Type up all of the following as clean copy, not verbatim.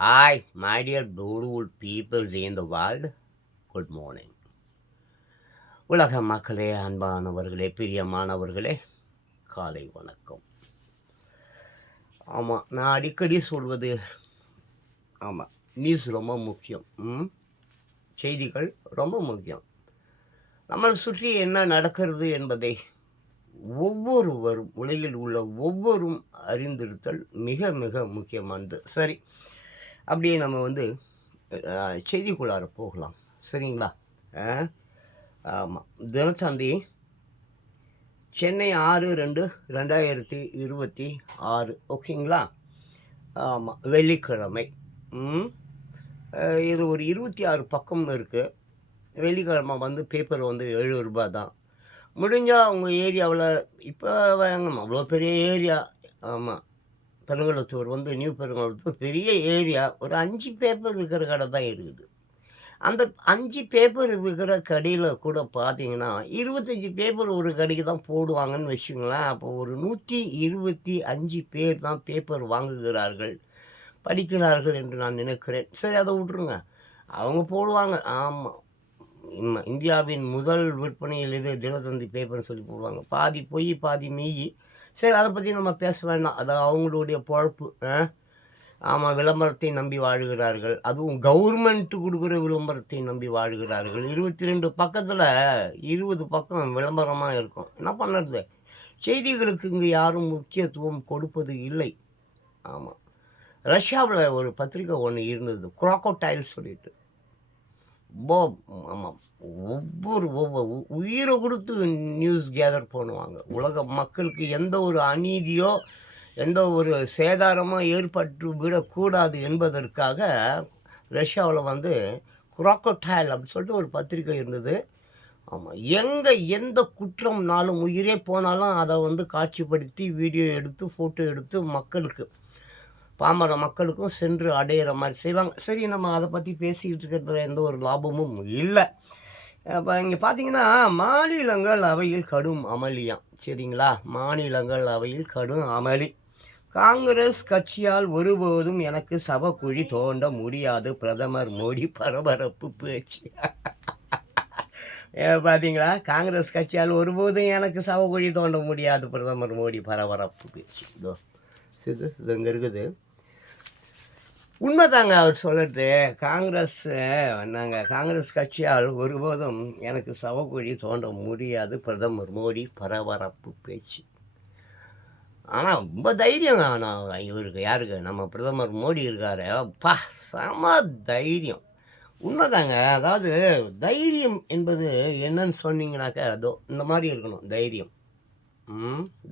Hi, my dear beautiful peoples in the world. Good morning. உலக மக்களே, அன்பானவர்களே, பிரியமானவர்களே, காலை வணக்கம். ஆமாம், நான் அடிக்கடி சொல்வது ஆமாம், நியூஸ் ரொம்ப முக்கியம். செய்திகள் ரொம்ப முக்கியம். நம்மளை சுற்றி என்ன நடக்கிறது என்பதை ஒவ்வொருவரும், உலகில் உள்ள ஒவ்வொரும் அறிந்திருத்தல் மிக மிக முக்கியமானது. சரி, அப்படியே நம்ம செய்திக்குள்ளார போகலாம். சரிங்களா? ஆமாம், தினத்தந்தி சென்னை 6/2/2026 ஓகேங்களா? ஆமாம், வெள்ளிக்கிழமை. இது ஒரு 26 பக்கம் இருக்குது. வெள்ளிக்கிழமை பேப்பர் ரூ. 7 தான். முடிஞ்சால் உங்கள் ஏரியாவில் இப்போ வாங்கணும், அவ்வளோ பெரிய ஏரியா. ஆமாம், பெருங்குளத்தூர் நியூ பெருங்குளத்தூர் பெரிய ஏரியா. ஒரு 5 பேப்பர் விற்கிற கடை தான் இருக்குது. அந்த 5 பேப்பர் விற்கிற கடையில் கூட பார்த்தீங்கன்னா 25 பேப்பர் ஒரு கடைக்கு தான் போடுவாங்கன்னு வச்சுங்களேன். அப்போ ஒரு 125 பேர் தான் பேப்பர் வாங்குகிறார்கள், படிக்கிறார்கள் என்று நான் நினைக்கிறேன். சரி, அதை விட்ருங்க, அவங்க போடுவாங்க. ஆமாம், இந்தியாவின் முதல் விற்பனையில் இது தினத்தந்தி பேப்பர்னு சொல்லி போடுவாங்க. பாதி பொய் பாதி மெய். சரி, அதை பற்றி நம்ம பேச வேண்டாம், அது அவங்களுடைய பொழப்பு. ஆமாம், விளம்பரத்தை நம்பி வாழ்கிறார்கள். அதுவும் கவர்மெண்ட்டு கொடுக்குற விளம்பரத்தை நம்பி வாழ்கிறார்கள். 22 பக்கத்தில் 20 பக்கம் விளம்பரமாக இருக்கும். என்ன பண்ணுறது? செய்திகளுக்கு இங்கே யாரும் முக்கியத்துவம் கொடுப்பது இல்லை. ஆமாம், ரஷ்யாவில் ஒரு பத்திரிக்கை ஒன்று இருந்தது, குரோக்கோடைல் சொல்லிட்டு. ஆமாம், ஒவ்வொரு உயிரை கொடுத்து நியூஸ் கேதர் பண்ணுவாங்க. உலக மக்களுக்கு எந்த ஒரு அநீதியோ எந்த ஒரு சேதாரமோ ஏற்பட்டு விடக்கூடாது என்பதற்காக ரஷ்யாவில் குரோக்கோடைல் அப்படின்னு சொல்லிட்டு ஒரு பத்திரிக்கை இருந்தது. ஆமாம், எந்த குற்றம்னாலும், உயிரே போனாலும் அதை காட்சிப்படுத்தி வீடியோ எடுத்து ஃபோட்டோ எடுத்து மக்களுக்கு, பாமர மக்களுக்கும் சென்று அடையிற மாதிரி செய்வாங்க. சரி, நம்ம அதை பற்றி பேசிக்கிட்டு இருக்கிறதுல எந்த ஒரு லாபமும் இல்லை. இப்போ இங்கே பார்த்தீங்கன்னா, மாநிலங்கள் அவையில் கடும் அமளியாம். சரிங்களா? மாநிலங்கள் அவையில் கடும் அமளி. காங்கிரஸ் கட்சியால் ஒருபோதும் எனக்கு சவக்குழி தோண்ட முடியாது, பிரதமர் மோடி பரபரப்பு பேச்சு. பார்த்தீங்களா? காங்கிரஸ் கட்சியால் ஒருபோதும் எனக்கு சவக்குழி தோண்ட முடியாது, பிரதமர் மோடி பரபரப்பு பேச்சு. இதோ இங்கே இருக்குது. உண்மைதாங்க அவர் சொல்கிறது. காங்கிரஸ் கட்சியால் ஒருபோதும் எனக்கு சவக்குழி தோண்ட முடியாது, பிரதமர் மோடி பரபரப்பு பேச்சு. ஆனால் ரொம்ப தைரியங்க. ஆனால் இவருக்கு, யாருக்கு, நம்ம பிரதமர் மோடி இருக்காரு, அப்பா செம தைரியம். உண்மைதாங்க. அதாவது தைரியம் என்பது என்னன்னு சொன்னீங்கன்னாக்கா, அதோ இந்த மாதிரி இருக்கணும் தைரியம்.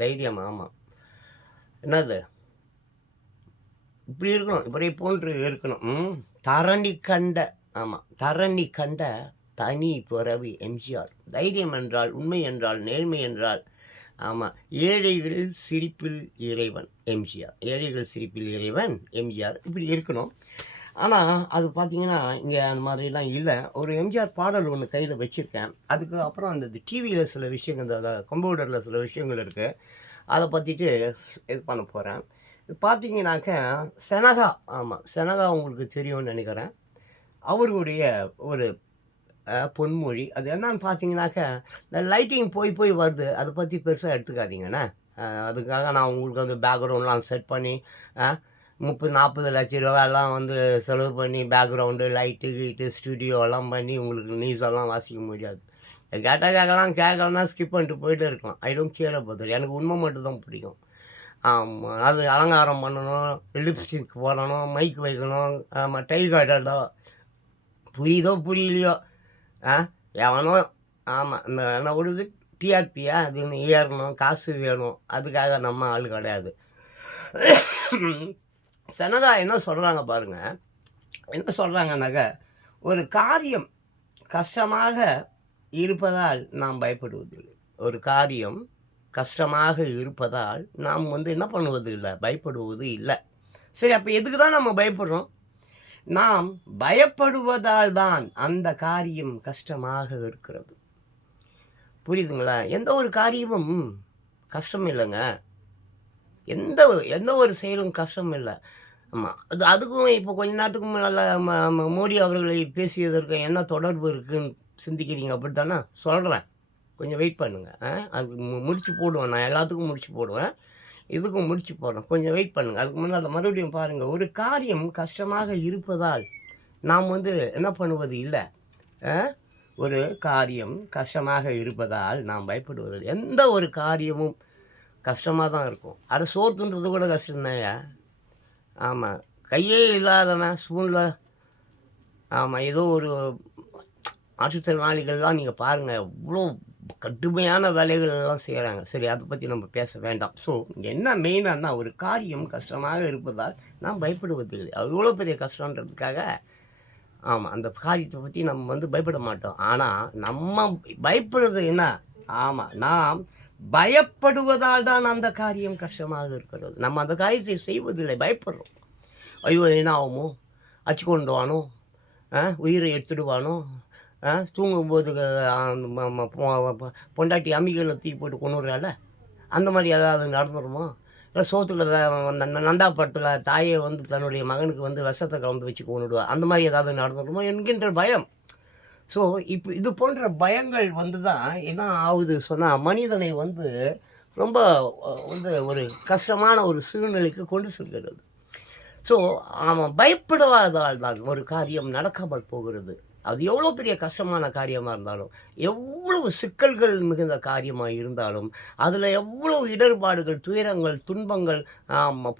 தைரியம். ஆமாம், என்னது இப்படி இருக்கணும், இப்படி போன்று இருக்கணும். தரணி கண்ட, ஆமாம், தரணி கண்ட தனி பிறவி எம்ஜிஆர். தைரியம் என்றால், உண்மை என்றால், நேர்மை என்றால், ஆமாம், ஏழைகள் சிரிப்பில் இறைவன் எம்ஜிஆர். ஏழைகள் சிரிப்பில் இறைவன் எம்ஜிஆர், இப்படி இருக்கணும். ஆனால் அது பார்த்தீங்கன்னா இங்கே அந்த மாதிரிலாம் இல்லை. ஒரு எம்ஜிஆர் பாடல் ஒன்று கையில் வச்சுருக்கேன். அதுக்கு அப்புறம் அந்த டிவியில் சில விஷயங்கள், அந்த கம்ப்யூட்டரில் சில விஷயங்கள் இருக்குது, அதை பற்றிட்டு இது பண்ண போகிறேன். பார்த்தீங்கன்னாக்க செனகா, ஆமாம், செனகா உங்களுக்கு தெரியும்னு நினைக்கிறேன். அவர்களுடைய ஒரு பொன்மொழி. அது என்னன்னு பார்த்தீங்கன்னாக்க, இந்த லைட்டிங் போய் வருது, அதை பற்றி பெருசாக எடுத்துக்காதீங்கண்ணே. அதுக்காக நான் உங்களுக்கு பேக்ரவுண்ட்லாம் செட் பண்ணி 30-40 லட்ச ரூபாயெல்லாம் செலவு பண்ணி பேக்ரவுண்டு, லைட்டு கீட்டு, ஸ்டுடியோலாம் பண்ணி உங்களுக்கு நியூஸ் எல்லாம் வாசிக்க முடியாது. கேட்டால் கேட்கலன்னா ஸ்கிப் பண்ணிட்டு போயிட்டே இருக்கலாம். I don't care about that. எனக்கு உண்மை மட்டும் தான் பிடிக்கும். ஆமாம், அது அலங்காரம் பண்ணணும், லிப்ஸ்டிக் போடணும், மைக் வைக்கணும், ஆமாம், டை கட்டணும், புரியுதோ புரியலையோ, எவனோ, ஆமாம், இந்த என்ன விடுது டிஆர்பியா, அதுன்னு ஏறணும், காசு வேணும், அதுக்காக நம்ம ஆள் கிடையாது. சனதா என்ன சொல்கிறாங்க பாருங்க, என்ன சொல்கிறாங்கன்னாக்க, ஒரு காரியம் கஷ்டமாக இருப்பதால் நாம் பயப்படுவதில்லை. ஒரு காரியம் கஷ்டமாக இருப்பதால் நாம் என்ன பண்ணுவது இல்லை, பயப்படுவது இல்லை. சரி, அப்போ எதுக்கு தான் நம்ம பயப்படுறோம்? நாம் பயப்படுவதால் தான் அந்த காரியம் கஷ்டமாக இருக்கிறது. புரியுதுங்களா? எந்த ஒரு காரியமும் கஷ்டம் இல்லைங்க. எந்த ஒரு செயலும் கஷ்டம் இல்லை. ஆமாம். அதுக்கும் இப்போ கொஞ்ச நேரத்துக்கு முன்னால மோடி அவர்களை பேசியதற்கு என்ன தொடர்பு இருக்குன்னு சிந்திக்கிறீங்க அப்படித்தானே? சொல்றேன். கொஞ்சம் வெயிட் பண்ணுங்க. அதுக்கு முடிச்சு போடுவேன். நான் எல்லாத்துக்கும் முடிச்சு போடுவேன். இதுக்கும் முடிச்சு போடுறேன். கொஞ்சம் வெயிட் பண்ணுங்க. அதுக்கு முன்னால மறுபடியும் பாருங்க. ஒரு காரியம் கஷ்டமாக இருப்பதால் நாம் என்ன பண்ணுவது இல்ல. அ ஒரு காரியம் கஷ்டமாக இருப்பதால் நாம் பயப்படுவதில்லை. எந்த ஒரு காரியமும் கஷ்டமா தான் இருக்கும். அட சோறு துண்டுறது கூட கஷ்டம் தான்யா. ஆமா. கையே இல்லாதவன் ஸ்பூன்ல ஆமா. ஏதோ ஒரு மாற்றுத்திறனாளிகள்லாம் நீங்க பாருங்க, எவ்வளோ கடுமையான வேலைகள் எல்லாம் செய்றாங்க. சரி, அத பத்தி நம்ம பேச வேண்டாம். ஸோ என்ன மெயினான்னா, ஒரு காரியம் கஷ்டமாக இருப்பதால் நாம் பயப்படுவதில்லை. அது எவ்வளோ பெரிய கஷ்டன்றதுக்காக ஆமா. அந்த காரியத்த பத்தி நம்ம பயப்பட மாட்டோம். ஆனா, நம்ம பயப்படுறது என்ன? ஆமா. நாம் பயப்படுவதால் தான் அந்த காரியம் கஷ்டமாக இருக்கிறது. நம்ம அந்த காரியத்தை செய்வதில்லை, பயப்படுறோம். ஐயோ! என்ன ஆகுமோ? அடிச்சு கொண்டுருவானோ? உயிரை எடுத்துடுவானோ? தூங்கும்போது அ ம ம பொ பொ பொண்டாட்டி அம்மிக்கல்ல தூக்கி போட்டு கொன்னுடுறால்ல, அந்த மாரி ஏதாவது நடந்துருமோ? இல்ல சோத்துல அந்த நந்தா படத்துல தாயே தன்னுடைய மகனுக்கு விஷத்த கலந்து வச்சு கொன்னுடுவா. அந்த மாரி ஏதாவது நடந்துருமோ என்கின்ற பயம். ஸோ, இது போன்ற பயங்கள் தான் என்ன ஆகுது சொன்னா, மனிதனை ரொம்ப ஒரு கஷ்டமான ஒரு சூழ்நிலைக்கு கொண்டு செல்கிறது. ஸோ, அவன் பயப்படுவதால் தான் ஒரு காரியம் நடக்காமல் போகிறது. அது எவ்வளோ பெரிய கஷ்டமான காரியமா இருந்தாலும், எவ்வளவு சிக்கல்கள் மிகுந்த காரியமா இருந்தாலும், அதில எவ்வளவு இடர்பாடுகள், துயரங்கள், துன்பங்கள்,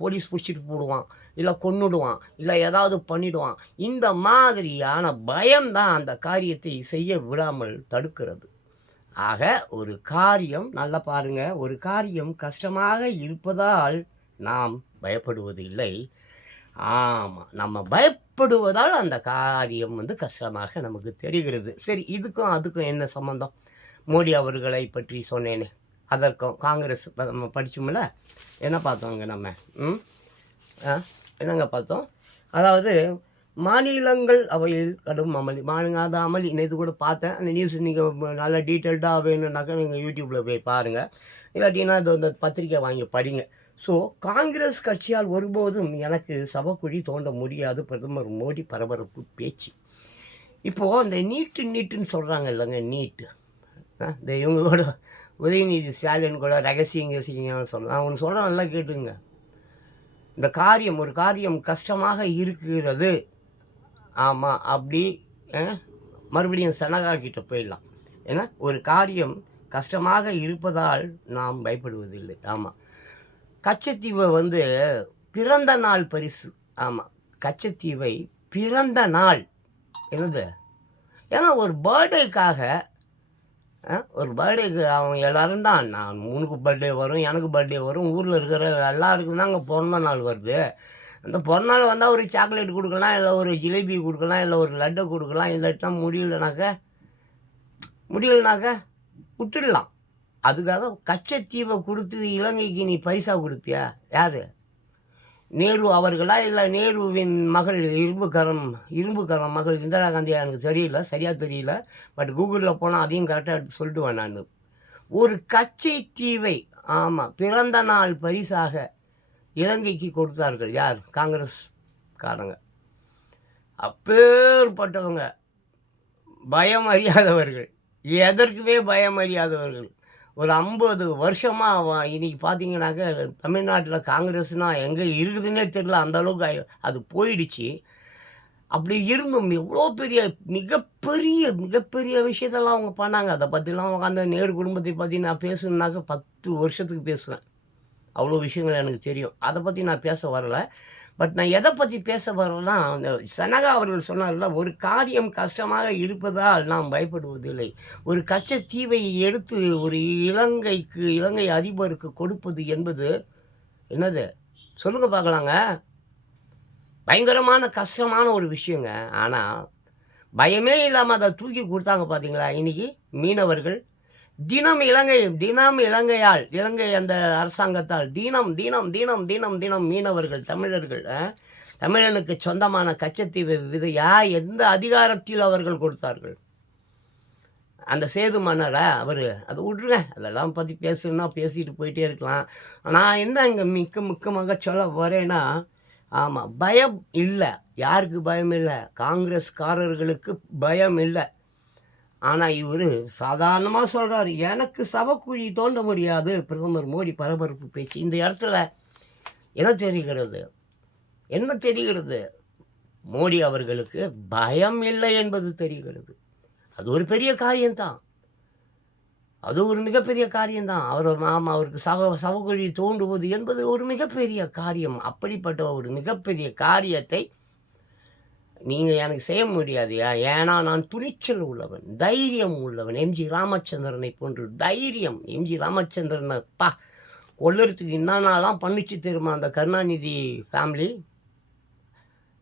போலீஸ் புடிச்சிட்டு போடுவான், இல்ல கொன்னுடுவான், இல்ல ஏதாவது பண்ணிடுவான். இந்த மாதிரியான பயம் தான் அந்த காரியத்தை செய்ய விடாமல் தடுக்கிறது. ஆக ஒரு காரியம் நல்லா பாருங்க, ஒரு காரியம் கஷ்டமாக இருப்பதால் நாம் பயப்படுவதில்லை. ஆமா. நம்ம பயப்படுவதால் அந்த காரியம் கஷ்டமாக நமக்கு தெரிகிறது. சரி, இதுக்கும் அதுக்கும் என்ன சம்மந்தம்? மோடி அவர்களை பற்றி சொன்னேனே, அதற்கும் காங்கிரஸ் நம்ம படிச்சோம்ல, என்ன பார்த்தோங்க நம்ம? ம். அ என்னங்க பார்த்தோம்? அதாவது மாநிலங்கள் அவையில் கடும் அமளி. மாநில அமளி நேத்து கூட பார்த்தேன். அந்த நியூஸ் நீங்க நல்லா டீட்டெயில்டா வேணும்னாக்கா நீங்க YouTubeல போய் பாருங்க. இல்லாட்டினா இந்த பத்திரிக்கை வாங்கி படிங்க. ஸோ, காங்கிரஸ் கட்சியால் ஒருபோதும் எனக்கு சவக்குழி தோண்ட முடியாது. பிரதமர் மோடி பரபரப்பு பேச்சு. இப்போ அந்த நீட்டுன்னு சொல்றாங்க இல்லங்க, நீட். இந்த இவங்க கூட உதயநிதி ஸ்டாலின் கூட ரகசியம்னு சொல்லலாம். நான் ஒண்ணு சொல்றேன், நல்லா கேட்டுக்கங்க. இந்த ஒரு காரியம் கஷ்டமாக இருக்கிறது. ஆமா. அப்படி அ மறுபடியும் செனகா கிட்ட போயிடலாம். ஏன்னா, ஒரு காரியம் கஷ்டமாக இருப்பதால் நாம் பயப்படுவதில்லை. ஆமா. கச்சத்தீவ பிறந்த நாள் பரிசு. ஆமா. கச்சத்தீவை பிறந்த நாள். என்னது? ஏன்னா ஒரு பர்த்டேக்காக ஒரு பர்த்டேக்கு அவங்க எல்லாரும் தான் உனக்கு பர்த்டே வரும், எனக்கு பர்த்டே வரும், ஊரில் இருக்கிற எல்லாருக்கும் தாங்க பிறந்த நாள் வருது. அந்த பிறந்த நாள் வந்தால் ஒரு சாக்லேட் கொடுக்கலாம், இல்லை ஒரு ஜிலேபி கொடுக்கலாம், இல்லை ஒரு லட்டு கொடுக்கலாம், இல்லாட்டினா முடியலனாக்க விட்டுடலாம். அதுக்காக கச்சத்தீவை கொடுத்து இலங்கைக்கு நீ பரிசா கொடுப்பியா? யாரு? நேரு அவர்களா? இல்லை நேருவின் மகள் இரும்புக்கரம் மகள் இந்திரா காந்தியா? எனக்கு தெரியல, சரியாக தெரியல. பட் கூகுளில் போனால் அதையும் கரெக்டாக எடுத்து சொல்லிடுவேன் நான். ஒரு கச்சத்தீவை ஆமாம் பிறந்த நாள் பரிசாக இலங்கைக்கு கொடுத்தார்கள். யார்? காங்கிரஸ்காரங்க. அப்பேற்பட்டவங்க பயம் அறியாதவர்கள், எதற்குமே பயம் அறியாதவர்கள். ஒரு 50 வருஷமாக இன்னைக்கு பார்த்தீங்கன்னாக்க தமிழ்நாட்டில் காங்கிரஸ்னால் எங்கே இருக்குதுன்னே தெரியல. அந்த அளவுக்கு அது போயிடுச்சு. அப்படி இருந்தும் எவ்வளோ மிகப்பெரிய விஷயத்தெல்லாம் அவங்க பண்ணாங்க. அதை பற்றிலாம் உட்காந்து நேரு குடும்பத்தை பற்றி நான் பேசணுன்னாக்க 10 வருஷத்துக்கு பேசுவேன். அவ்வளோ விஷயங்கள் எனக்கு தெரியும். அதை பற்றி நான் பேச வரல. பட் நான் எதை பற்றி பேச வரேன்னா, அந்த செனகா அவர்கள் சொன்னார்ல, ஒரு காரியம் கஷ்டமாக இருப்பதால் நாம் பயப்படுவதில்லை. ஒரு கச்சத்தீவை எடுத்து ஒரு இலங்கை அதிபருக்கு கொடுப்பது என்பது என்னது? சொல்லுங்க பார்க்கலாங்க. பயங்கரமான கஷ்டமான ஒரு விஷயங்க. ஆனால் பயமே இல்லாமல் அதை தூக்கி கொடுத்தாங்க பார்த்தீங்களா? இன்னைக்கு மீனவர்கள் தினம் இலங்கை அந்த அரசாங்கத்தால் தினம் மீனவர்கள், தமிழர்கள் தமிழனுக்கு சொந்தமான கச்சத்தீவு எந்த அதிகாரத்தில் அவர்கள் கொடுத்தார்கள்? அந்த சேது மன்னரா அவர்? அதை விட்ருங்க, அதெல்லாம் பற்றி பேசணுன்னா பேசிட்டு போயிட்டே இருக்கலாம். நான் என்ன இங்கே முக்கியமாக சொல்ல வரேன்னா, ஆமாம், பயம் இல்லை. யாருக்கு பயம் இல்லை? காங்கிரஸ்காரர்களுக்கு பயம் இல்லை. ஆனால் இவர் சாதாரணமாக சொல்கிறாரு, எனக்கு சவக்குழி தோண்ட முடியாது. பிரதமர் மோடி பரபரப்பு பேச்சு. இந்த இடத்துல என்ன தெரிகிறது? என்ன தெரிகிறது? மோடி அவர்களுக்கு பயம் இல்லை என்பது தெரிகிறது. அது ஒரு பெரிய காரியம்தான். அது ஒரு மிகப்பெரிய காரியம்தான். அவருக்கு சவக்குழி தோண்டுவது என்பது ஒரு மிகப்பெரிய காரியம். அப்படிப்பட்ட ஒரு மிகப்பெரிய காரியத்தை நீங்கள் எனக்கு செய்ய முடியாதுயா. ஏன்னா நான் துணிச்சல் உள்ளவன், தைரியம் உள்ளவன். எம்ஜி ராமச்சந்திரனை போன்று தைரியம். எம்ஜி ராமச்சந்திரனை கொல்லுறதுக்கு என்னென்னலாம் பண்ணிச்சு தெரியுமா அந்த கருணாநிதி ஃபேமிலி?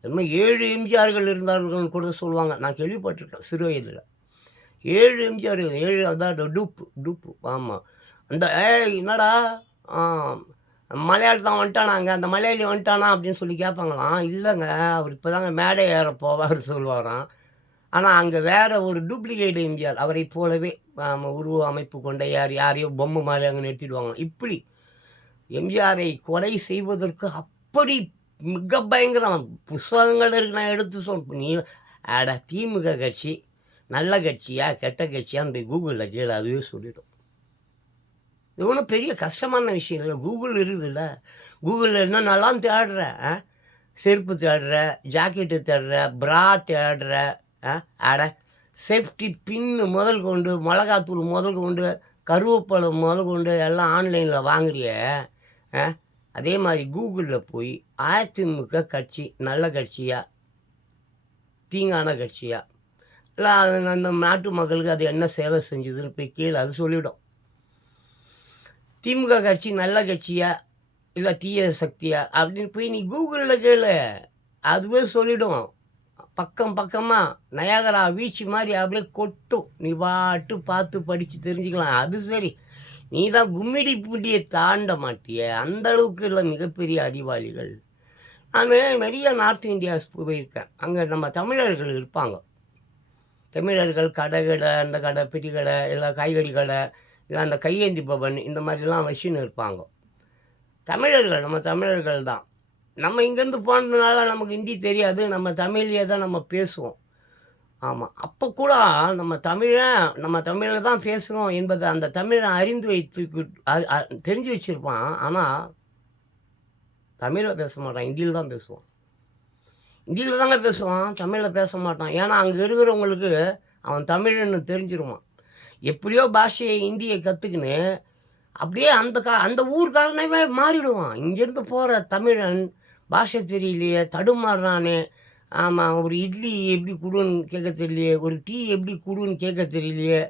என்ன 7 எம்ஜிஆர்கள் இருந்தார்கள்னு கூட சொல்லுவாங்க. நான் கேள்விப்பட்டிருக்கேன் சிறு வயதில். 7 எம்ஜிஆர், 7 அதான் டூப்பு. ஆமாம். அந்த என்னடா மலையாளத்தான் வந்துட்டானாங்க, அந்த மலையாளி வந்துட்டானா அப்படின்னு சொல்லி கேட்பாங்களாம். இல்லைங்க, அவர் இப்போ தாங்க மேடை ஏற போவார் சொல்லுவாராம். ஆனால் அங்கே வேறு ஒரு டூப்ளிகேட் எம்ஜிஆர், அவரை போலவே உருவ அமைப்பு கொண்ட யாரையோ பொம்மை மாதிரி அங்கே நிறுத்திடுவாங்க. இப்படி எம்ஜிஆரை கொலை செய்வதற்கு அப்படி மிக பயங்கரம். புஸ்தகங்கள் இருக்கு, நான் எடுத்து நீ திமுக கட்சி நல்ல கட்சியா கெட்ட கட்சியான்னு கூகுளில் கேளு, அதுவே சொல்லிடும். இது ஒன்றும் பெரிய கஷ்டமான விஷயம் இல்லை. கூகுள் இருக்குதுல்ல, கூகுளில் என்னென்னலாம் தேடுற, செருப்பு தேடுற, ஜாக்கெட்டு தேடுற, ப்ரா தேடுற, சேஃப்டி பின்னு முதல் கொண்டு, மிளகாத்தூள் முதல் கொண்டு, கருவேப்பிலை முதல் கொண்டு எல்லாம் ஆன்லைனில் வாங்குறிய. அதே மாதிரி கூகுளில் போய் அதிமுக கட்சி நல்ல கட்சியா தீங்கான கட்சியா, இல்லை அந்த நாட்டு மக்களுக்கு அது என்ன சேவை செஞ்சதுன்னு போய் கீழே அது சொல்லிவிடும். திமுக கட்சி நல்ல கட்சியா இல்லை தீய சக்தியா அப்படின்னு போய் நீ கூகுளில் கேளு, அதுவே சொல்லிவிடும். பக்கமாக நயாகரா வீச்சு மாதிரி அப்படியே கொட்டும். நீ பாட்டு பார்த்து படித்து தெரிஞ்சுக்கலாம். அது சரி, நீ தான் கும்மிடி பூண்டியை தாண்ட மாட்டிய. அந்த அளவுக்கு இல்லை மிகப்பெரிய அறிவாளிகள். நான் நிறைய நார்த் இந்தியாஸ் போயிருக்கேன். அங்கே நம்ம தமிழர்கள் இருப்பாங்க. தமிழர்கள் கடை, அந்த கடை, பெட்டி கடை, இல்லை காய்கறி கடை, இல்லை அந்த கையேந்தி பவன், இந்த மாதிரிலாம் வச்சுன்னு இருப்பாங்க. தமிழர்கள், நம்ம தமிழர்கள் தான். நம்ம இங்கேருந்து போனதுனால நமக்கு ஹிந்தி தெரியாது, நம்ம தமிழ்லேயே தான் நம்ம பேசுவோம். ஆமாம், அப்போ கூட நம்ம தமிழில் தான் பேசுகிறோம் என்பதை அந்த தமிழை அறிந்து தெரிஞ்சு வச்சுருப்பான். ஆனால் தமிழில் பேச மாட்டான், ஹிந்தியில் தான் பேசுவான். ஹிந்தியில் தாங்க பேசுவான், தமிழில் பேச மாட்டான். ஏன்னா அங்கே இருக்கிறவங்களுக்கு அவன் தமிழன்னு தெரிஞ்சிருவான். எப்படியோ பாஷையை ஹிந்தியை கற்றுக்கின்னு அப்படியே அந்த ஊர்க்காரனவே மாறிடுவான். இங்கேருந்து போகிற தமிழன் பாஷை தெரியலையே, தடுமாறுறானே. ஆமாம், ஒரு இட்லி எப்படி குடுன்னு கேட்க தெரியலையே, ஒரு டீ எப்படி குடுன்னு கேட்க தெரியலையே,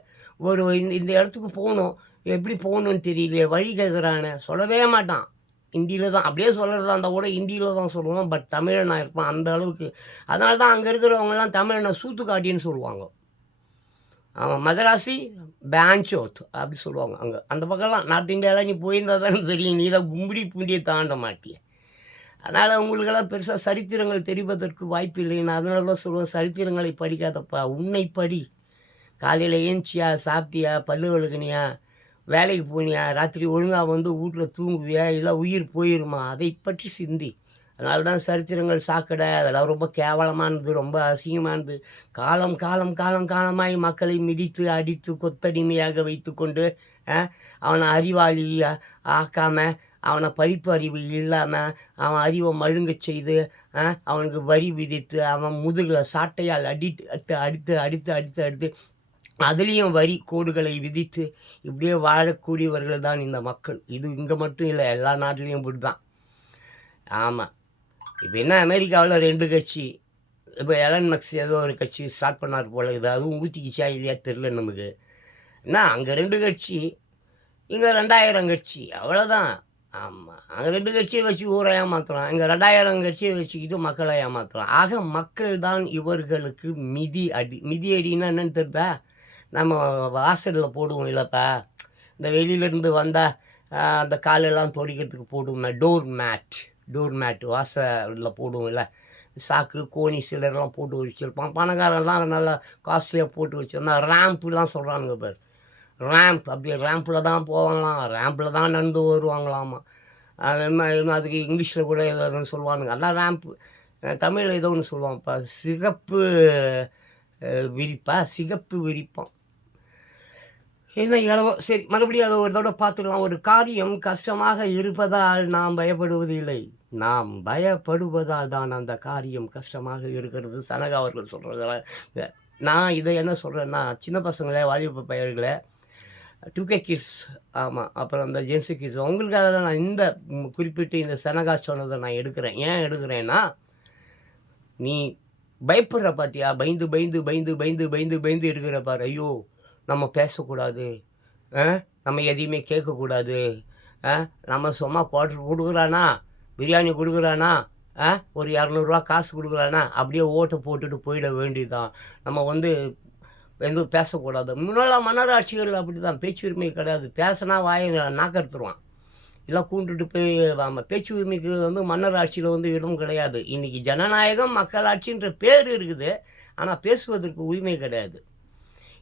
இந்த இடத்துக்கு போகணும் எப்படி போகணுன்னு தெரியலையே, வழி கேட்குறானே, சொல்லவே மாட்டான். ஹிந்தியில் தான் அப்படியே சொல்கிறதா இருந்தால் கூட ஹிந்தியில் தான் சொல்லுவான். பட் தமிழனாக இருப்பான் அந்த அளவுக்கு. அதனால தான் அங்கே இருக்கிறவங்கலாம் தமிழனை சூத்துக்காட்டின்னு சொல்லுவாங்க. ஆமாம், மதராசி பேஞ்சோத் அப்படி சொல்லுவாங்க. அங்கே அந்த பக்கம்லாம் நார்த் இந்தியாவில் நீ போயிருந்தால் தானே தெரியும், நீ தான் கும்பிடி பூண்டியை தாண்ட மாட்டிய. அதனால் உங்களுக்கெல்லாம் பெருசாக சரித்திரங்கள் தெரிவதற்கு வாய்ப்பு இல்லை. நான் அதனால தான் சொல்லுவேன், சரித்திரங்களை படிக்காதப்பா, உன்னை படி. காலையில் ஏஞ்சியா, சாப்பிட்டியா, பல்லு விளக்குனியா, வேலைக்கு போனியா, ராத்திரி ஒழுங்காக வந்து வீட்டில் தூங்குவியா, இல்லை உயிர் போயிருமா, அதை பற்றி சிந்தி. அதனால தான் சரித்திரங்கள் சாக்கடை, அதெல்லாம் ரொம்ப கேவலமானது, ரொம்ப அசிங்கமானது. காலமாய் மக்களை மிதித்து அடித்து கொத்தடிமையாக வைத்து கொண்டு அவனை அறிவாளி ஆக்காமல், அவனை படிப்பு அறிவு இல்லாமல், அவன் அறிவை மழுங்கச் செய்து, அவனுக்கு வரி விதித்து, அவன் முதுகில் சாட்டையால் அடித்து அதுலேயும் வரி கோடுகளை விதித்து இப்படியே வாழக்கூடியவர்கள் தான் இந்த மக்கள். இது இங்கே மட்டும் இல்லை, எல்லா நாட்டிலையும் இப்படி தான். ஆமாம், இப்போ என்ன அமெரிக்காவில் 2 கட்சி, இப்போ எலன் மஸ்க் ஏதோ ஒரு கட்சி ஸ்டார்ட் பண்ணார் போல இது, அதுவும் ஊற்றிக்கிச்சா இல்லையா தெரில நமக்கு. என்ன அங்கே 2 கட்சி, இங்கே 2000 கட்சி, அவ்வளோதான். ஆமாம், அங்கே 2 கட்சியை வச்சு ஊரை ஏமாற்றலாம், இங்கே 2000 கட்சியை வச்சுக்கிட்டு மக்களை ஏமாற்றலாம். ஆக மக்கள் தான் இவர்களுக்கு மிதி அடின்னா என்னென்னு தெரியுதா? நம்ம வாசலில் போடுவோம் இல்லைப்பா, இந்த வெளியிலேருந்து வந்தால் அந்த காலெல்லாம் துடைக்கிறதுக்கு போடுவோம் டோர் மேட் வாசலில் போடுவோம் இல்லை, சாக்கு கோணி சிலர்லாம் போட்டு வச்சுருப்பான். பணக்காரெல்லாம் நல்லா காஸ்ட்லியாக போட்டு வச்சுருந்தா ரேம்ப்லாம் சொல்கிறானுங்க பார், ரேம்ப், அப்படியே ரேம்பில் தான் போவாங்களாம், ரேம்பில் தான் நடந்து வருவாங்களாமா. அது என்ன அதுக்கு இங்கிலீஷில் கூட ஏதோ ஒன்று சொல்லுவானுங்க, அதான் ரேம்ப்பு. தமிழில் ஏதோ ஒன்று சொல்லுவான்ப்பா, சிகப்பு விரிப்பா, சிகப்பு விரிப்பான். என்ன எழவோ சரி, மறுபடியும் அதை ஒரு தடவை பார்த்துக்கலாம். ஒரு காரியம் கஷ்டமாக இருப்பதால் நாம் பயப்படுவதில்லை. நாம் பயப்படுவதால் தான் அந்த காரியம் கஷ்டமாக இருக்கிறது. சனகா அவர்கள் சொல்கிறாங்க. நான் இதை என்ன சொல்கிறேன்னா, சின்ன பசங்களே, வாலிப பையர்களே, 2K கிட்ஸ், ஆமாம், அப்புறம் அந்த ஜென்ஸு கிட்ஸ், உங்களுக்காக தான் நான் இந்த குறிப்பிட்டு இந்த சனகா சொன்னதை நான் எடுக்கிறேன். ஏன் எடுக்கிறேன்னா, நீ பயப்படுற பார்த்தியா, பயந்து பயந்து பயந்து பயந்து பயந்து பயந்து இருக்கிற பாரு. ஐயோ, நம்ம பேசக்கூடாது, நம்ம எதையுமே கேட்கக்கூடாது, நம்ம சும்மா குவார்ட்ரு கொடுக்குறானா, பிரியாணி கொடுக்குறானா, ஒரு 200 காசு கொடுக்குறானா, அப்படியே ஓட்டை போட்டுட்டு போயிட வேண்டியதுதான். நம்ம வந்து எதுவும் பேசக்கூடாது. முன்னெல்லாம் மன்னராட்சிகள் அப்படி தான், பேச்சு உரிமை கிடையாது. பேசினா வாயை நாக்கறுத்துருவான், இல்லை கூண்டுட்டு போய். ஆமாம், பேச்சு உரிமைக்கு வந்து மன்னர் ஆட்சியில் வந்து இடம் கிடையாது. இன்றைக்கி ஜனநாயகம் மக்களாட்சின்ற பேர் இருக்குது, ஆனால் பேசுவதற்கு உரிமை கிடையாது.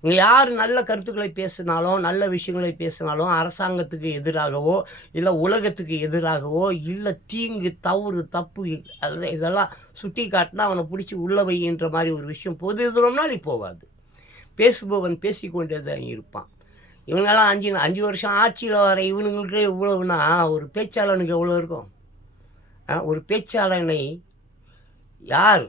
இங்கே யார் நல்ல கருத்துக்களை பேசினாலும், நல்ல விஷயங்களை பேசினாலும், அரசாங்கத்துக்கு எதிராகவோ இல்லை உலகத்துக்கு எதிராகவோ இல்லை தீங்கு தவறு தப்பு அல்லது இதெல்லாம் சுட்டி காட்டினா அவனை பிடிச்சி உள்ள வைன்ற மாதிரி ஒரு விஷயம் பொது எதிரம்னாலே போகாது. பேசுபவன் பேசிக்கொண்டே தான் இருப்பான். இவங்கெல்லாம் 5 வருஷம் ஆட்சியில் வர இவனுங்களுக்கு இவ்வளவுனா ஒரு பேச்சாளனுக்கு எவ்வளோ இருக்கும்? ஒரு பேச்சாளனை யார்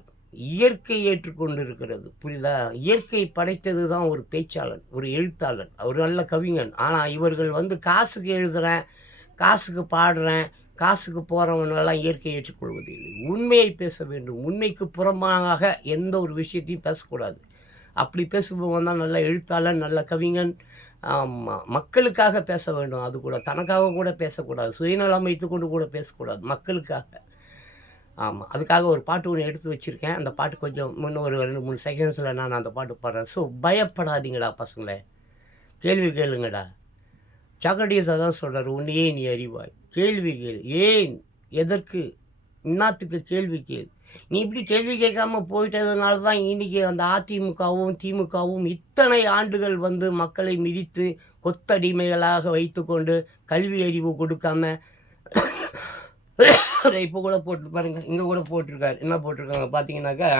இயற்கை ஏற்றுக்கொண்டு இருக்கிறது, புரியுதா? இயற்கை படைத்தது தான் ஒரு பேச்சாளன், ஒரு எழுத்தாளன், ஒரு நல்ல கவிஞன். ஆனால் இவர்கள் வந்து காசுக்கு எழுதுகிறேன், காசுக்கு பாடுறேன், காசுக்கு போகிறவனெல்லாம் இயற்கை ஏற்றுக்கொள்வதில்லை. உண்மையை பேச வேண்டும். உண்மைக்கு புறம்பாக எந்த ஒரு விஷயத்தையும் பேசக்கூடாது. அப்படி பேசுபவன் தான் நல்ல எழுத்தாளன், நல்ல கவிஞன். ஆமாம், மக்களுக்காக பேச வேண்டும். அது கூட தனக்காக கூட பேசக்கூடாது, சுயநலம் வைத்துக்கொண்டு கூட பேசக்கூடாது, மக்களுக்காக. ஆமாம், அதுக்காக ஒரு பாட்டு ஒன்று எடுத்து வச்சுருக்கேன். அந்த பாட்டு கொஞ்சம் இன்னும் ஒரு 2-3 செகண்ட்ஸில் நான் அந்த பாட்டு பாடுறேன். ஸோ பயப்படாதீங்கடா பசங்களே, கேள்வி கேளுங்கடா. சாக்ரடீஸ் அதான் சொல்கிறார், உன்னையே நீ அறிவாய், கேள்வி கேள். ஏன், எதற்கு, இன்னாத்துக்கு கேள்வி கேள். நீ இப்படி கேள்வி கேட்காம போயிட்டதுனால தான் இன்றைக்கி அந்த அதிமுகவும் திமுகவும் இத்தனை ஆண்டுகள் வந்து மக்களை மிதித்து கொத்தடிமைகளாக வைத்து கொண்டு கல்வி அறிவு கொடுக்காம. இப்போ கூட போட்டு பாருங்கள், இங்கே கூட போட்டிருக்காரு. என்ன போட்டிருக்காங்க பார்த்தீங்கன்னாக்கா,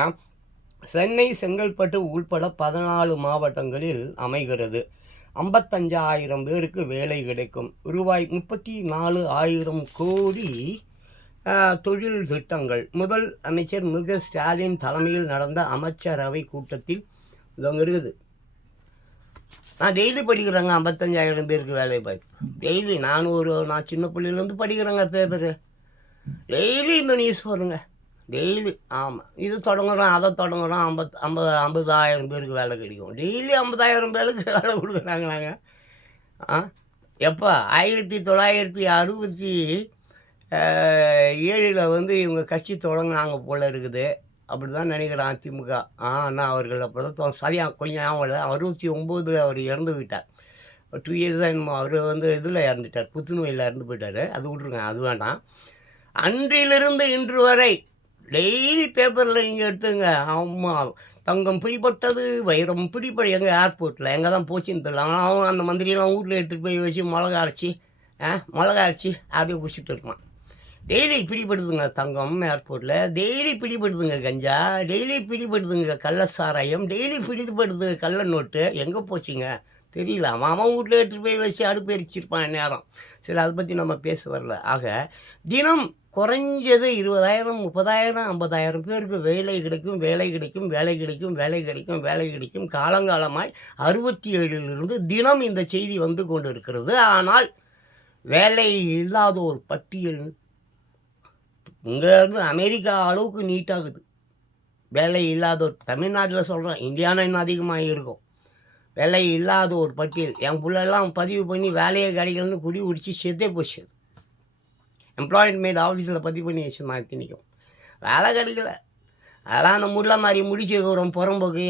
சென்னை செங்கல்பட்டு உள்பட 14 மாவட்டங்களில் அமைகிறது. 55,000 பேருக்கு வேலை கிடைக்கும். ரூபாய் 34,000 கோடி தொழில் திட்டங்கள். முதல் அமைச்சர் மு.க. ஸ்டாலின் தலைமையில் நடந்த அமைச்சரவை கூட்டத்தில் இது அங்கே இருக்குது. நான் டெய்லி படிக்கிறேங்க, 55,000 பேருக்கு வேலை வாய்ப்பு. டெய்லி நான் சின்ன பிள்ளையிலேருந்து படிக்கிறேங்க பேப்பரு. டெய்லி இந்த நியூஸ் வருங்க, டெய்லி. ஆமாம், இது தொடங்குறோம் அதை தொடங்குறோம், 50,000 பேருக்கு வேலை கிடைக்கும். டெய்லி 50,000 பேருக்கு வேலை கொடுக்குறாங்க. நாங்கள் எப்போ 1967 வந்து இவங்க கட்சி தொடங்கினாங்க போல் இருக்குது, அப்படி தான் நினைக்கிறேன் அதிமுக. ஆனால் அவர்கள் அப்போ தான் சரியாக கொஞ்சம் ஞாபகம் 69 அவர் இறந்து விட்டார். 2 இயர்ஸ் தான் என்னமோ. அவர் வந்து இதில் இறந்துட்டார், புத்துநோயில் இறந்து போயிட்டார். அது விட்ருங்க, அது வேண்டாம். அன்றிலிருந்து இன்று வரை டெய்லி பேப்பரில் நீங்கள் எடுத்துங்க. ஆமாம், தங்கம் பிடிப்பட்டது, வைரம் எங்கள் ஏர்போர்ட்டில் எங்கே தான் போச்சுன்னு தெரியல. ஆனால் அந்த மந்திரியெல்லாம் வீட்டில் எடுத்துகிட்டு போய் வச்சு மிளகா அரைச்சி அப்படியே குடிச்சிட்டு இருப்பான். டெய்லி பிடிபடுதுங்க தங்கம் ஏர்போர்ட்டில், டெய்லி பிடிபடுதுங்க கஞ்சா, டெய்லி பிடிபடுதுங்க கள்ள சாராயம், டெய்லி பிடிபடுது கள்ள நோட்டு. எங்கே போச்சுங்க தெரியல. அவன் வீட்டில் எடுத்துகிட்டு போய் வச்சு அடுப்பு எரிச்சிருப்பான் நேரம். சரி, அதை பற்றி நம்ம பேச வரல. ஆக தினம் குறைஞ்சது 20,000 30,000 50,000 பேருக்கு வேலை கிடைக்கும். காலங்காலமாய் 67 தினம் இந்த செய்தி வந்து கொண்டு இருக்கிறது. ஆனால் வேலை இல்லாத ஒரு பட்டியல் இங்கேருந்து அமெரிக்கா அளவுக்கு நீட்டாகுது. வேலை இல்லாத ஒரு தமிழ்நாட்டில் சொல்கிறேன், இந்தியானா இன்னும் அதிகமாக இருக்கும். வேலை இல்லாத ஒரு பட்டியல். என் பிள்ளைலாம் பதிவு பண்ணி வேலையை கிடைக்கலன்னு குடி குடிச்சு செத்தே போச்சு. எம்ப்ளாய்மெண்ட் ஆஃபீஸில் பதிவு பண்ணி வச்சுருந்தான் இத்தனைக்கும். வேலை கிடைக்கல. அதெல்லாம் அந்த முள்ள மாதிரி முடிச்சு வரும் புறம்போக்கு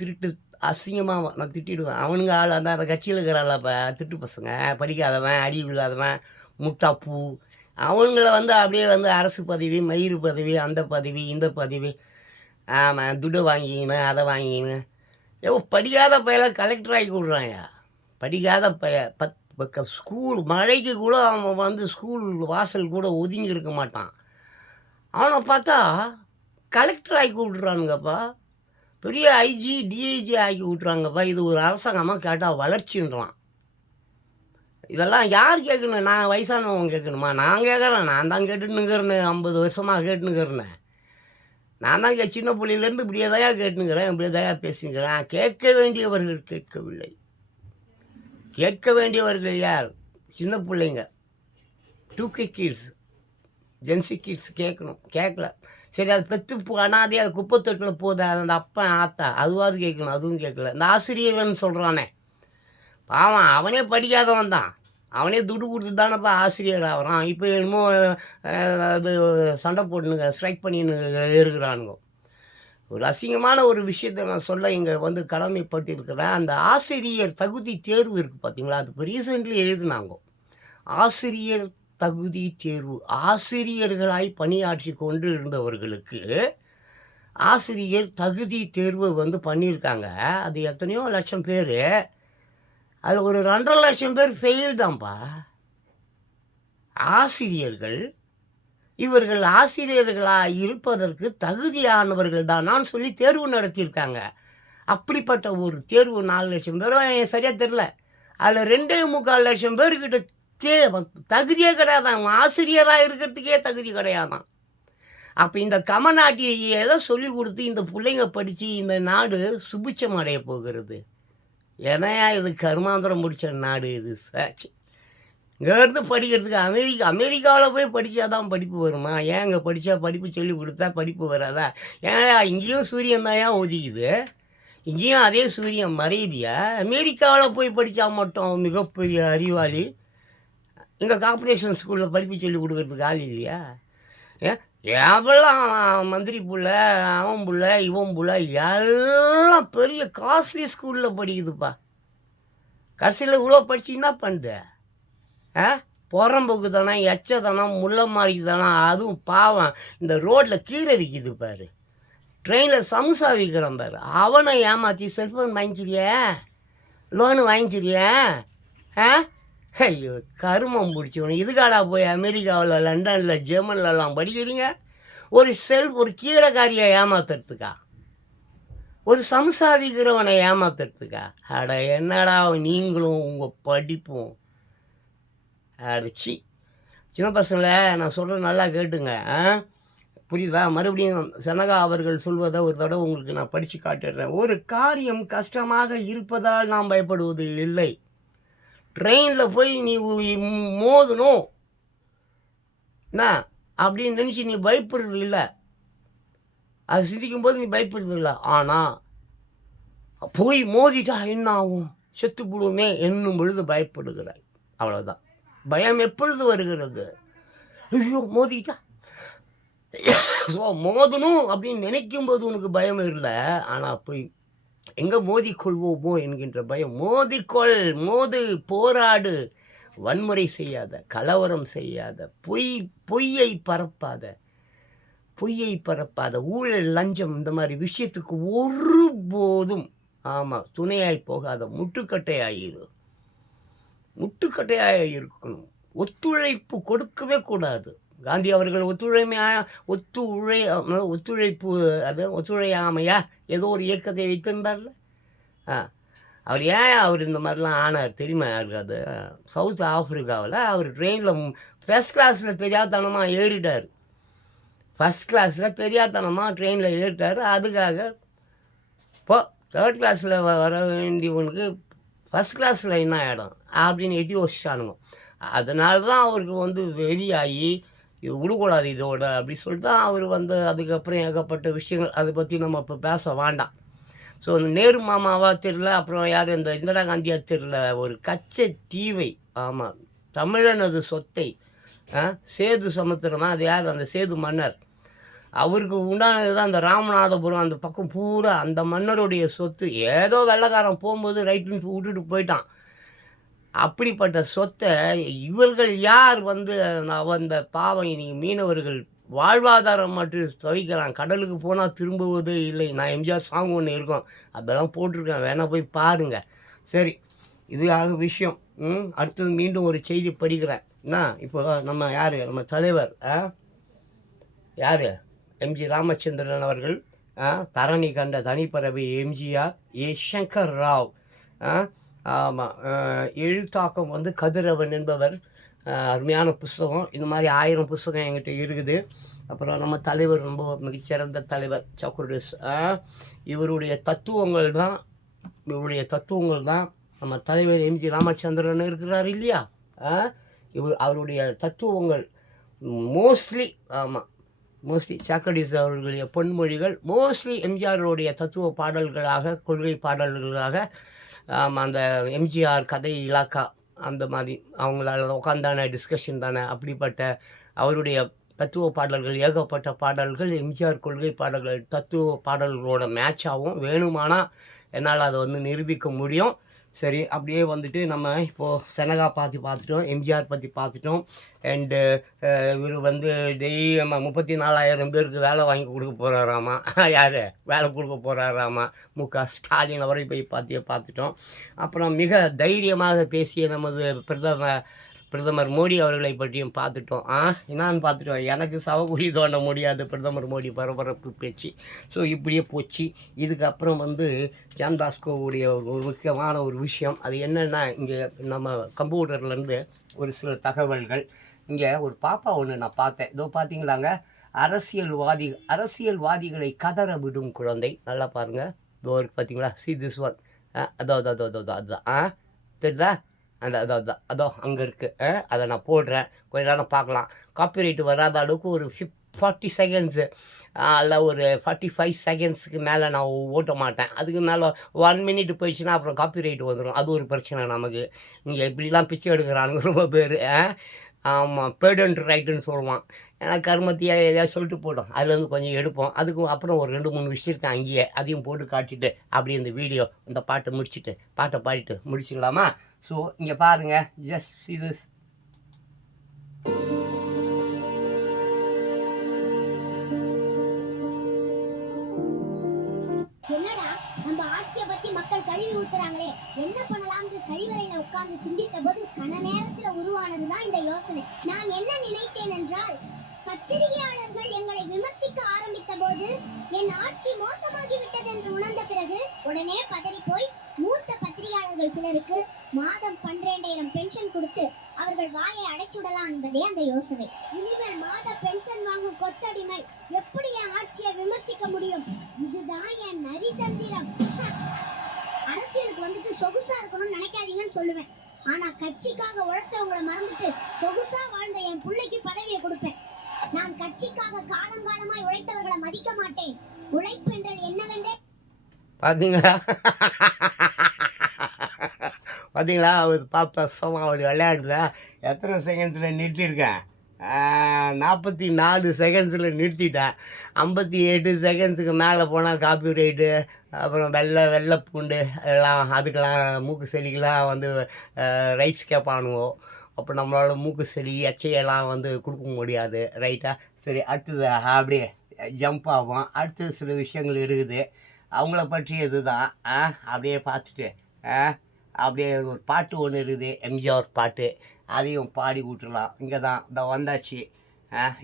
திருட்டு அசிங்கமாக நான் திட்டிடுவேன். அவனுங்க ஆள் அந்த கட்சியில் இருக்கிறாள் இப்போ திட்டு பசங்க, படிக்காதவன், அறிவு இல்லாதவன், முட்டாப்பூ, அவங்கள வந்து அப்படியே வந்து அரசு பதவி, மயிறு பதவி, அந்த பதவி, இந்த பதவி, ஆமாம், துட்டு வாங்கிக்கின்னு அதை வாங்கிக்கின்னு. படிக்காத பையெல்லாம் கலெக்டர் ஆகி விட்றாங்க. படிக்காத ஸ்கூல் மழைக்கு கூட அவன் வந்து ஸ்கூல் வாசல் கூட ஒதுங்கி இருக்க மாட்டான். அவனை பார்த்தா கலெக்டர் ஆக்கி விட்றானுங்கப்பா. பெரிய ஐஜி, டிஐஜி ஆக்கி விட்றாங்கப்பா. இது ஒரு அரசாங்கமாக கேட்டால் வளர்ச்சின்றான். இதெல்லாம் யார் கேட்கணும்? நான் வயசானவங்க கேட்கணுமா? நான் கேட்குறேன். நான் தான் கேட்டுன்னுக்கிறேன்னு 50 வருஷமாக கேட்டுன்னுக்கிறேன். நான் தான் சின்ன பிள்ளையிலேருந்து இப்படியே தயா கேட்டுனுக்கிறேன், இப்படியே தயா பேசினுக்கிறேன். கேட்க வேண்டியவர்கள் கேட்கவில்லை. கேட்க வேண்டியவர்கள் யார்? சின்ன பிள்ளைங்க, 2K கிட்ஸ், ஜென்சி கிட்ஸ் கேட்கணும். கேட்கல. சரி, அது பெற்று அனாதே அது குப்பை தொட்டில் போகுது, அந்த அப்பன் ஆத்தா அதுவாது கேட்கணும். அதுவும் கேட்கல. இந்த ஆசிரியர்னு சொல்கிறானே பாவம், அவனே படிக்காதவன் தான். அவனே துட்டு கொடுத்து தானேப்பா ஆசிரியர் ஆகிறான். இப்போ என்னமோ அது சண்டை போட்டுனுங்க, ஸ்ட்ரைக் பண்ணின்னு இருக்கிறானுங்க. ஒரு அசிங்கமான ஒரு விஷயத்தை நான் சொல்ல இங்கே வந்து கடமைப்பட்டிருக்கிறேன். அந்த ஆசிரியர் தகுதி தேர்வு இருக்குது பார்த்தீங்களா, அது இப்போ ரீசெண்ட்லி எழுதினாங்க. ஆசிரியர் தகுதி தேர்வு. ஆசிரியர்களாய் பணியாற்றி கொண்டு இருந்தவர்களுக்கு ஆசிரியர் தகுதி தேர்வு வந்து பண்ணியிருக்காங்க. அது எத்தனையோ லட்சம் பேர், அதில் ஒரு 2.5 லட்சம் பேர் ஃபெயில் தான்ப்பா. ஆசிரியர்கள் இவர்கள் ஆசிரியர்களாக இருப்பதற்கு தகுதியானவர்கள் தானான்னு சொல்லி தேர்வு நடத்தியிருக்காங்க. அப்படிப்பட்ட ஒரு தேர்வு 4 லட்சம் பேரும் சரியாக தெரில. அதில் 2.25 லட்சம் பேர்கிட்ட தகுதியே கிடையாதான். அவங்க ஆசிரியராக இருக்கிறதுக்கே தகுதி கிடையாதான். அப்போ இந்த கமநாட்டியை எதை சொல்லி கொடுத்து இந்த பிள்ளைங்க படித்து இந்த நாடு சுபிட்சம் அடைய போகிறது? ஏன்னா இது கருமாந்திரம் முடித்த நாடு இது. சாட்சி இங்கேருந்து படிக்கிறதுக்கு அமெரிக்காவில் போய் படித்தா தான் படிப்பு வருமா? ஏன் இங்கே படித்தா படிப்பு சொல்லி கொடுத்தா படிப்பு வராதா? ஏன் இங்கேயும் சூரியன் தான் ஏன் ஒதுக்குது? இங்கேயும் அதே சூரியன் மறையுதியா? அமெரிக்காவில் போய் படித்தா மட்டும் மிகப்பெரிய அறிவாளி. இங்கே கார்ப்பரேஷன் ஸ்கூலில் படிப்பு சொல்லி கொடுக்கறதுக்கு ஆள் இல்லையா? எவ்வளோ மந்திரி புள்ள, அவன் புள்ள, இவன் புள்ள எல்லாம் பெரிய காஸ்ட்லி ஸ்கூலில் படிக்குதுப்பா. கடைசியில் இவ்வளோ படிச்சு என்ன பண்ணுது? புறம்போக்கு தானே, எச்ச தானே, முள்ள மாறிக்கு தானே. அதுவும் பாவம் இந்த ரோட்டில் கீரை விற்கிது பாரு, ட்ரெயினில் சமுசா விற்கிறான் பாரு, அவனை ஏமாற்றி செல்ஃபோன் வாங்கிக்கிறியா, லோனு வாங்கிக்கிறியா? ஐயோ கருமம் பிடிச்சவனு. இதுக்காடா போய் அமெரிக்காவில், லண்டனில், ஜெர்மன்லலாம் படிக்கிறீங்க? ஒரு கீரைக்காரியை ஏமாத்துறதுக்கா? ஒரு சமுசா விற்கிறவனை ஏமாத்துறதுக்கா? அட என்னடா நீங்களும் உங்கள் படிப்பும். அடிச்சு சின்ன பசங்களை நான் சொல்கிறேன், நல்லா கேட்டுங்க. புரியுதா? மறுபடியும் செனகா அவர்கள் சொல்வதை ஒரு தடவை உங்களுக்கு நான் படித்து காட்டிடுறேன். ஒரு காரியம் கஷ்டமாக இருப்பதால் நாம் பயப்படுவது இல்லை. ட்ரெயினில் போய் நீ மோதணும் என்ன அப்படின்னு நினச்சி நீ பயப்படுறது இல்லை. அது சிந்திக்கும் போது நீ பயப்படுறது இல்லை. ஆனால் போய் மோதிட்டா என்ன ஆகும், செத்து போடுவோமே என்னும் பொழுது பயப்படுகிறாய். அவ்வளோதான். பயம் எப்பொழுது வருகிறது? ஐயோ மோதிட்டா, ஸோ மோதணும் அப்படின்னு நினைக்கும்போது உனக்கு பயம் இல்லை. ஆனால் போய் எங்கே மோதிக்கொள்வோமோ என்கின்ற பயம். மோது, போராடு, வன்முறை செய்யாத, கலவரம் செய்யாத, பொய்யை பரப்பாத, ஊழல், லஞ்சம் இந்த மாதிரி விஷயத்துக்கு ஒருபோதும் துணையாய் போகாத, முட்டுக்கட்டையாக இருக்கணும். ஒத்துழைப்பு கொடுக்கவே கூடாது. காந்தி அவர்கள் ஒத்துழைப்பு ஒத்துழையாமையா ஏதோ ஒரு இயக்கத்தை வைத்திருந்தார்ல. அவர் இந்த மாதிரிலாம் ஆனார் தெரியுமா? யாருக்கு அது? சவுத் ஆஃப்ரிக்காவில் அவர் ட்ரெயினில் ஃபஸ்ட் கிளாஸில் தெரியாதனமாக ஏறிட்டார். ட்ரெயினில் ஏறிட்டார். அதுக்காக இப்போ தேர்ட் கிளாஸில் வர வேண்டியவனுக்கு ஃபஸ்ட் கிளாஸில் என்ன ஆகிடும் அப்படின்னு எட்டி வச்சிட்டானுங்க. அதனால தான் அவருக்கு வந்து வெறியாகி இது விடக்கூடாது இதோட அப்படி சொல்லிட்டு தான் அவர் வந்து அதுக்கப்புறம் ஏகப்பட்ட விஷயங்கள் அதை பற்றி நம்ம இப்போ பேச வேண்டாம். ஸோ இந்த நேரு மாமாவா தெரியல, அப்புறம் யார் இந்த இந்திரா காந்தியா தெரியல, ஒரு கச்சை தீவை தமிழனது சொத்தை சேது சமுத்திரமா, அது யார்? அந்த சேது மன்னர். அவருக்கு உண்டானது தான் அந்த ராமநாதபுரம், அந்த பக்கம் பூரா அந்த மன்னருடைய சொத்து. ஏதோ வெள்ளைக்காரன் போகும்போது ரைட்டுன்னு விட்டுட்டு போயிட்டான். அப்படிப்பட்ட சொத்தை இவர்கள் யார் வந்து அந்த பாவம் இன்னைக்கு மீனவர்கள் வாழ்வாதாரம் மட்டும் தவிக்கிறான். கடலுக்கு போனால் திரும்புவதே இல்லை. நான் எம்ஜிஆர் சாங் ஒன்று இருக்கும், அதெல்லாம் போட்டிருக்கேன், வேணால் போய் பாருங்கள். சரி, இதுக்காக விஷயம். அடுத்தது மீண்டும் ஒரு செய்தி படிக்கிறேன். என்ன இப்போ நம்ம யார் நம்ம தலைவர் யார் எம்ஜி ராமச்சந்திரன் அவர்கள் தரணி கண்ட தனிப்பறவை எம்ஜிஆர் சங்கர் ராவ். ஆமாம், எழுத்தாக்கம் வந்து கதிரவன் என்பவர். அருமையான புஸ்தகம். இந்த மாதிரி 1000 புஸ்தகம் என்கிட்ட இருக்குது. அப்புறம் நம்ம தலைவர் ரொம்ப மிகச்சிறந்த தலைவர் சக்ரடிஸ். இவருடைய தத்துவங்கள் தான் நம்ம தலைவர் எம்ஜி ராமச்சந்திரன் இருக்கிறார் இல்லையா, அவருடைய தத்துவங்கள் மோஸ்ட்லி சாக்ரடிஸ் அவர்களுடைய பொன்மொழிகள் மோஸ்ட்லி எம்ஜிஆருடைய தத்துவ பாடல்களாக, கொள்கை பாடல்களாக, அந்த எம்ஜிஆர் கதை இலாக்கா அந்த மாதிரி அவங்களால உட்காந்தான டிஸ்கஷன் தானே. அப்படிப்பட்ட அவருடைய தத்துவ பாடல்கள், ஏகப்பட்ட பாடல்கள் எம்ஜிஆர் கொள்கை பாடல்கள் தத்துவ பாடல்களோட மேட்சாகவும் வேணுமானா என்னால் அதை வந்து நிரூபிக்க முடியும். சரி, அப்படியே வந்துட்டு நம்ம இப்போது செனகா பார்த்துட்டோம், எம்ஜிஆர் பற்றி பார்த்துட்டோம். அண்டு இவர் வந்து டெய்லி 34,000 பேருக்கு வேலை வாங்கி கொடுக்க போகிறாராமா. யார் வேலை கொடுக்க போகிறாராமா? ஸ்டாலின் அவரை போய் பார்த்துட்டோம். அப்புறம் மிக தைரியமாக பேசிய நமது பிரதமர் மோடி அவர்களை பற்றியும் பார்த்துட்டோம். என்னான்னு பார்த்துட்டோம். எனக்கு சவகுடி தோண்ட முடியாது பிரதமர் மோடி பரபரப்பு பேச்சு. ஸோ இப்படியே போச்சு. இதுக்கப்புறம் வந்து ஜான் பாஸ்கோவுடைய ஒரு முக்கியமான ஒரு விஷயம். அது என்னென்னா, இங்கே நம்ம கம்ப்யூட்டர்லேருந்து ஒரு சில தகவல்கள். இங்கே ஒரு பாப்பா ஒன்று நான் பார்த்தேன். இதோ பார்த்தீங்களாங்க, அரசியல்வாதிகளை கதற விடும் குழந்தை. நல்லா பாருங்கள். இதோ இருக்கு பார்த்தீங்களா, சி திஸ் ஒன். அதுதான் தெரியுதா? அதோ அங்கே இருக்குது. அதை நான் போடுறேன், கொஞ்ச நேரம் பார்க்கலாம். காப்பிரைட் வராத அளவுக்கு ஒரு 40 செகண்ட்ஸு இல்லை ஒரு 45 செகண்ட்ஸுக்கு மேலே நான் ஓட்ட மாட்டேன். அதுக்கு மேலே 1 மினிட் போயிடுச்சுன்னா அப்புறம் காப்பிரைட் வந்துடும். அது ஒரு பிரச்சனை நமக்கு. இங்கே இப்படிலாம் பிச்சை எடுக்கிறானுங்க ரொம்ப பேர். ஆமாம், பேடன்ட் ரைட்டுன்னு சொல்லுவான். ஏன்னா கருமத்தியாக எதையாவது சொல்லிட்டு போட்டோம், அதுலேருந்து கொஞ்சம் எடுப்போம். அதுக்கு அப்புறம் ஒரு 2-3 விஷயம் இருக்கேன் அங்கேயே, அதையும் போட்டு காட்டிட்டு அப்படியே இந்த வீடியோ இந்த பாட்டை முடிச்சுட்டு பாட்டை பாடிட்டு முடிச்சுக்கலாமா? ஸோ இங்கே பாருங்கள், ஜஸ்ட் see this. என்னடா நம்ம ஆட்சியை பத்தி மக்கள் கழுவி ஊத்துறாங்களே, என்ன பண்ணலாம்னு கழிவறையில உட்கார்ந்து சிந்தித்த போது கன நேரத்துல உருவானதுதான் இந்த யோசனை. நான் என்ன நினைத்தேன் என்றால், பத்திரிகையாளர்கள் எங்களை விமர்சிக்க ஆரம்பித்த போது என் ஆட்சி மோசமாகி விட்டது என்று உணர்ந்த பிறகு உடனே பதறி போய் மூத்த பத்திரிகையாளர்கள் சிலருக்கு மாதம் 12,000 பென்ஷன் கொடுத்து அவர்கள் வாயை அடைச்சுடலாம் என்பதே அந்த யோசனை. இனிமேல் மாத பென்ஷன் வாங்கும் கொத்தடிமை எப்படி என் ஆட்சியை விமர்சிக்க முடியும்? இதுதான் என் நரிதந்திரம். அரசியலுக்கு வந்துட்டு சொகுசா இருக்கணும்னு நினைக்காதீங்கன்னு சொல்லுவேன். ஆனா கட்சிக்காக உழைச்சவங்களை மறந்துட்டு சொகுசா வாழ்ந்த என் பிள்ளைக்கு பதவியை கொடுப்பேன். நான் கட்சிக்காக காலங்காலமாய் உழைத்தவர்களை மதிக்க மாட்டேன். உழைப்பு என்றால் என்னவென்றே பார்த்தீங்களா? அவர் பாப்பா அவள் விளையாடுதா? எத்தனை செகண்ட்ஸில் நிறுத்தியிருக்கேன்? 44 செகண்ட்ஸில் நிறுத்திட்டேன். 58 செகண்ட்ஸுக்கு மேலே போனால் காப்பி ரைட்டு, அப்புறம் வெள்ளை பூண்டு எல்லாம், அதுக்கெல்லாம் மூக்கு செடிக்கெலாம் வந்து ரைட்ஸ் கேட்பானுவோ. அப்போ நம்மளால மூக்கு செடி எச்சையெல்லாம் வந்து கொடுக்க முடியாது, ரைட்டா? சரி, அடுத்தது அப்படியே ஜம்ப் ஆகும். அடுத்தது சில விஷயங்கள் இருக்குது, அவங்கள பற்றியது தான். அப்படியே பார்த்துட்டு அப்படியே ஒரு பாட்டு ஒன்று இருக்குது, எம்ஜிஆர் பாட்டு, அதையும் பாடி விட்டுலாம். இங்கே தான் இந்த வந்தாச்சு.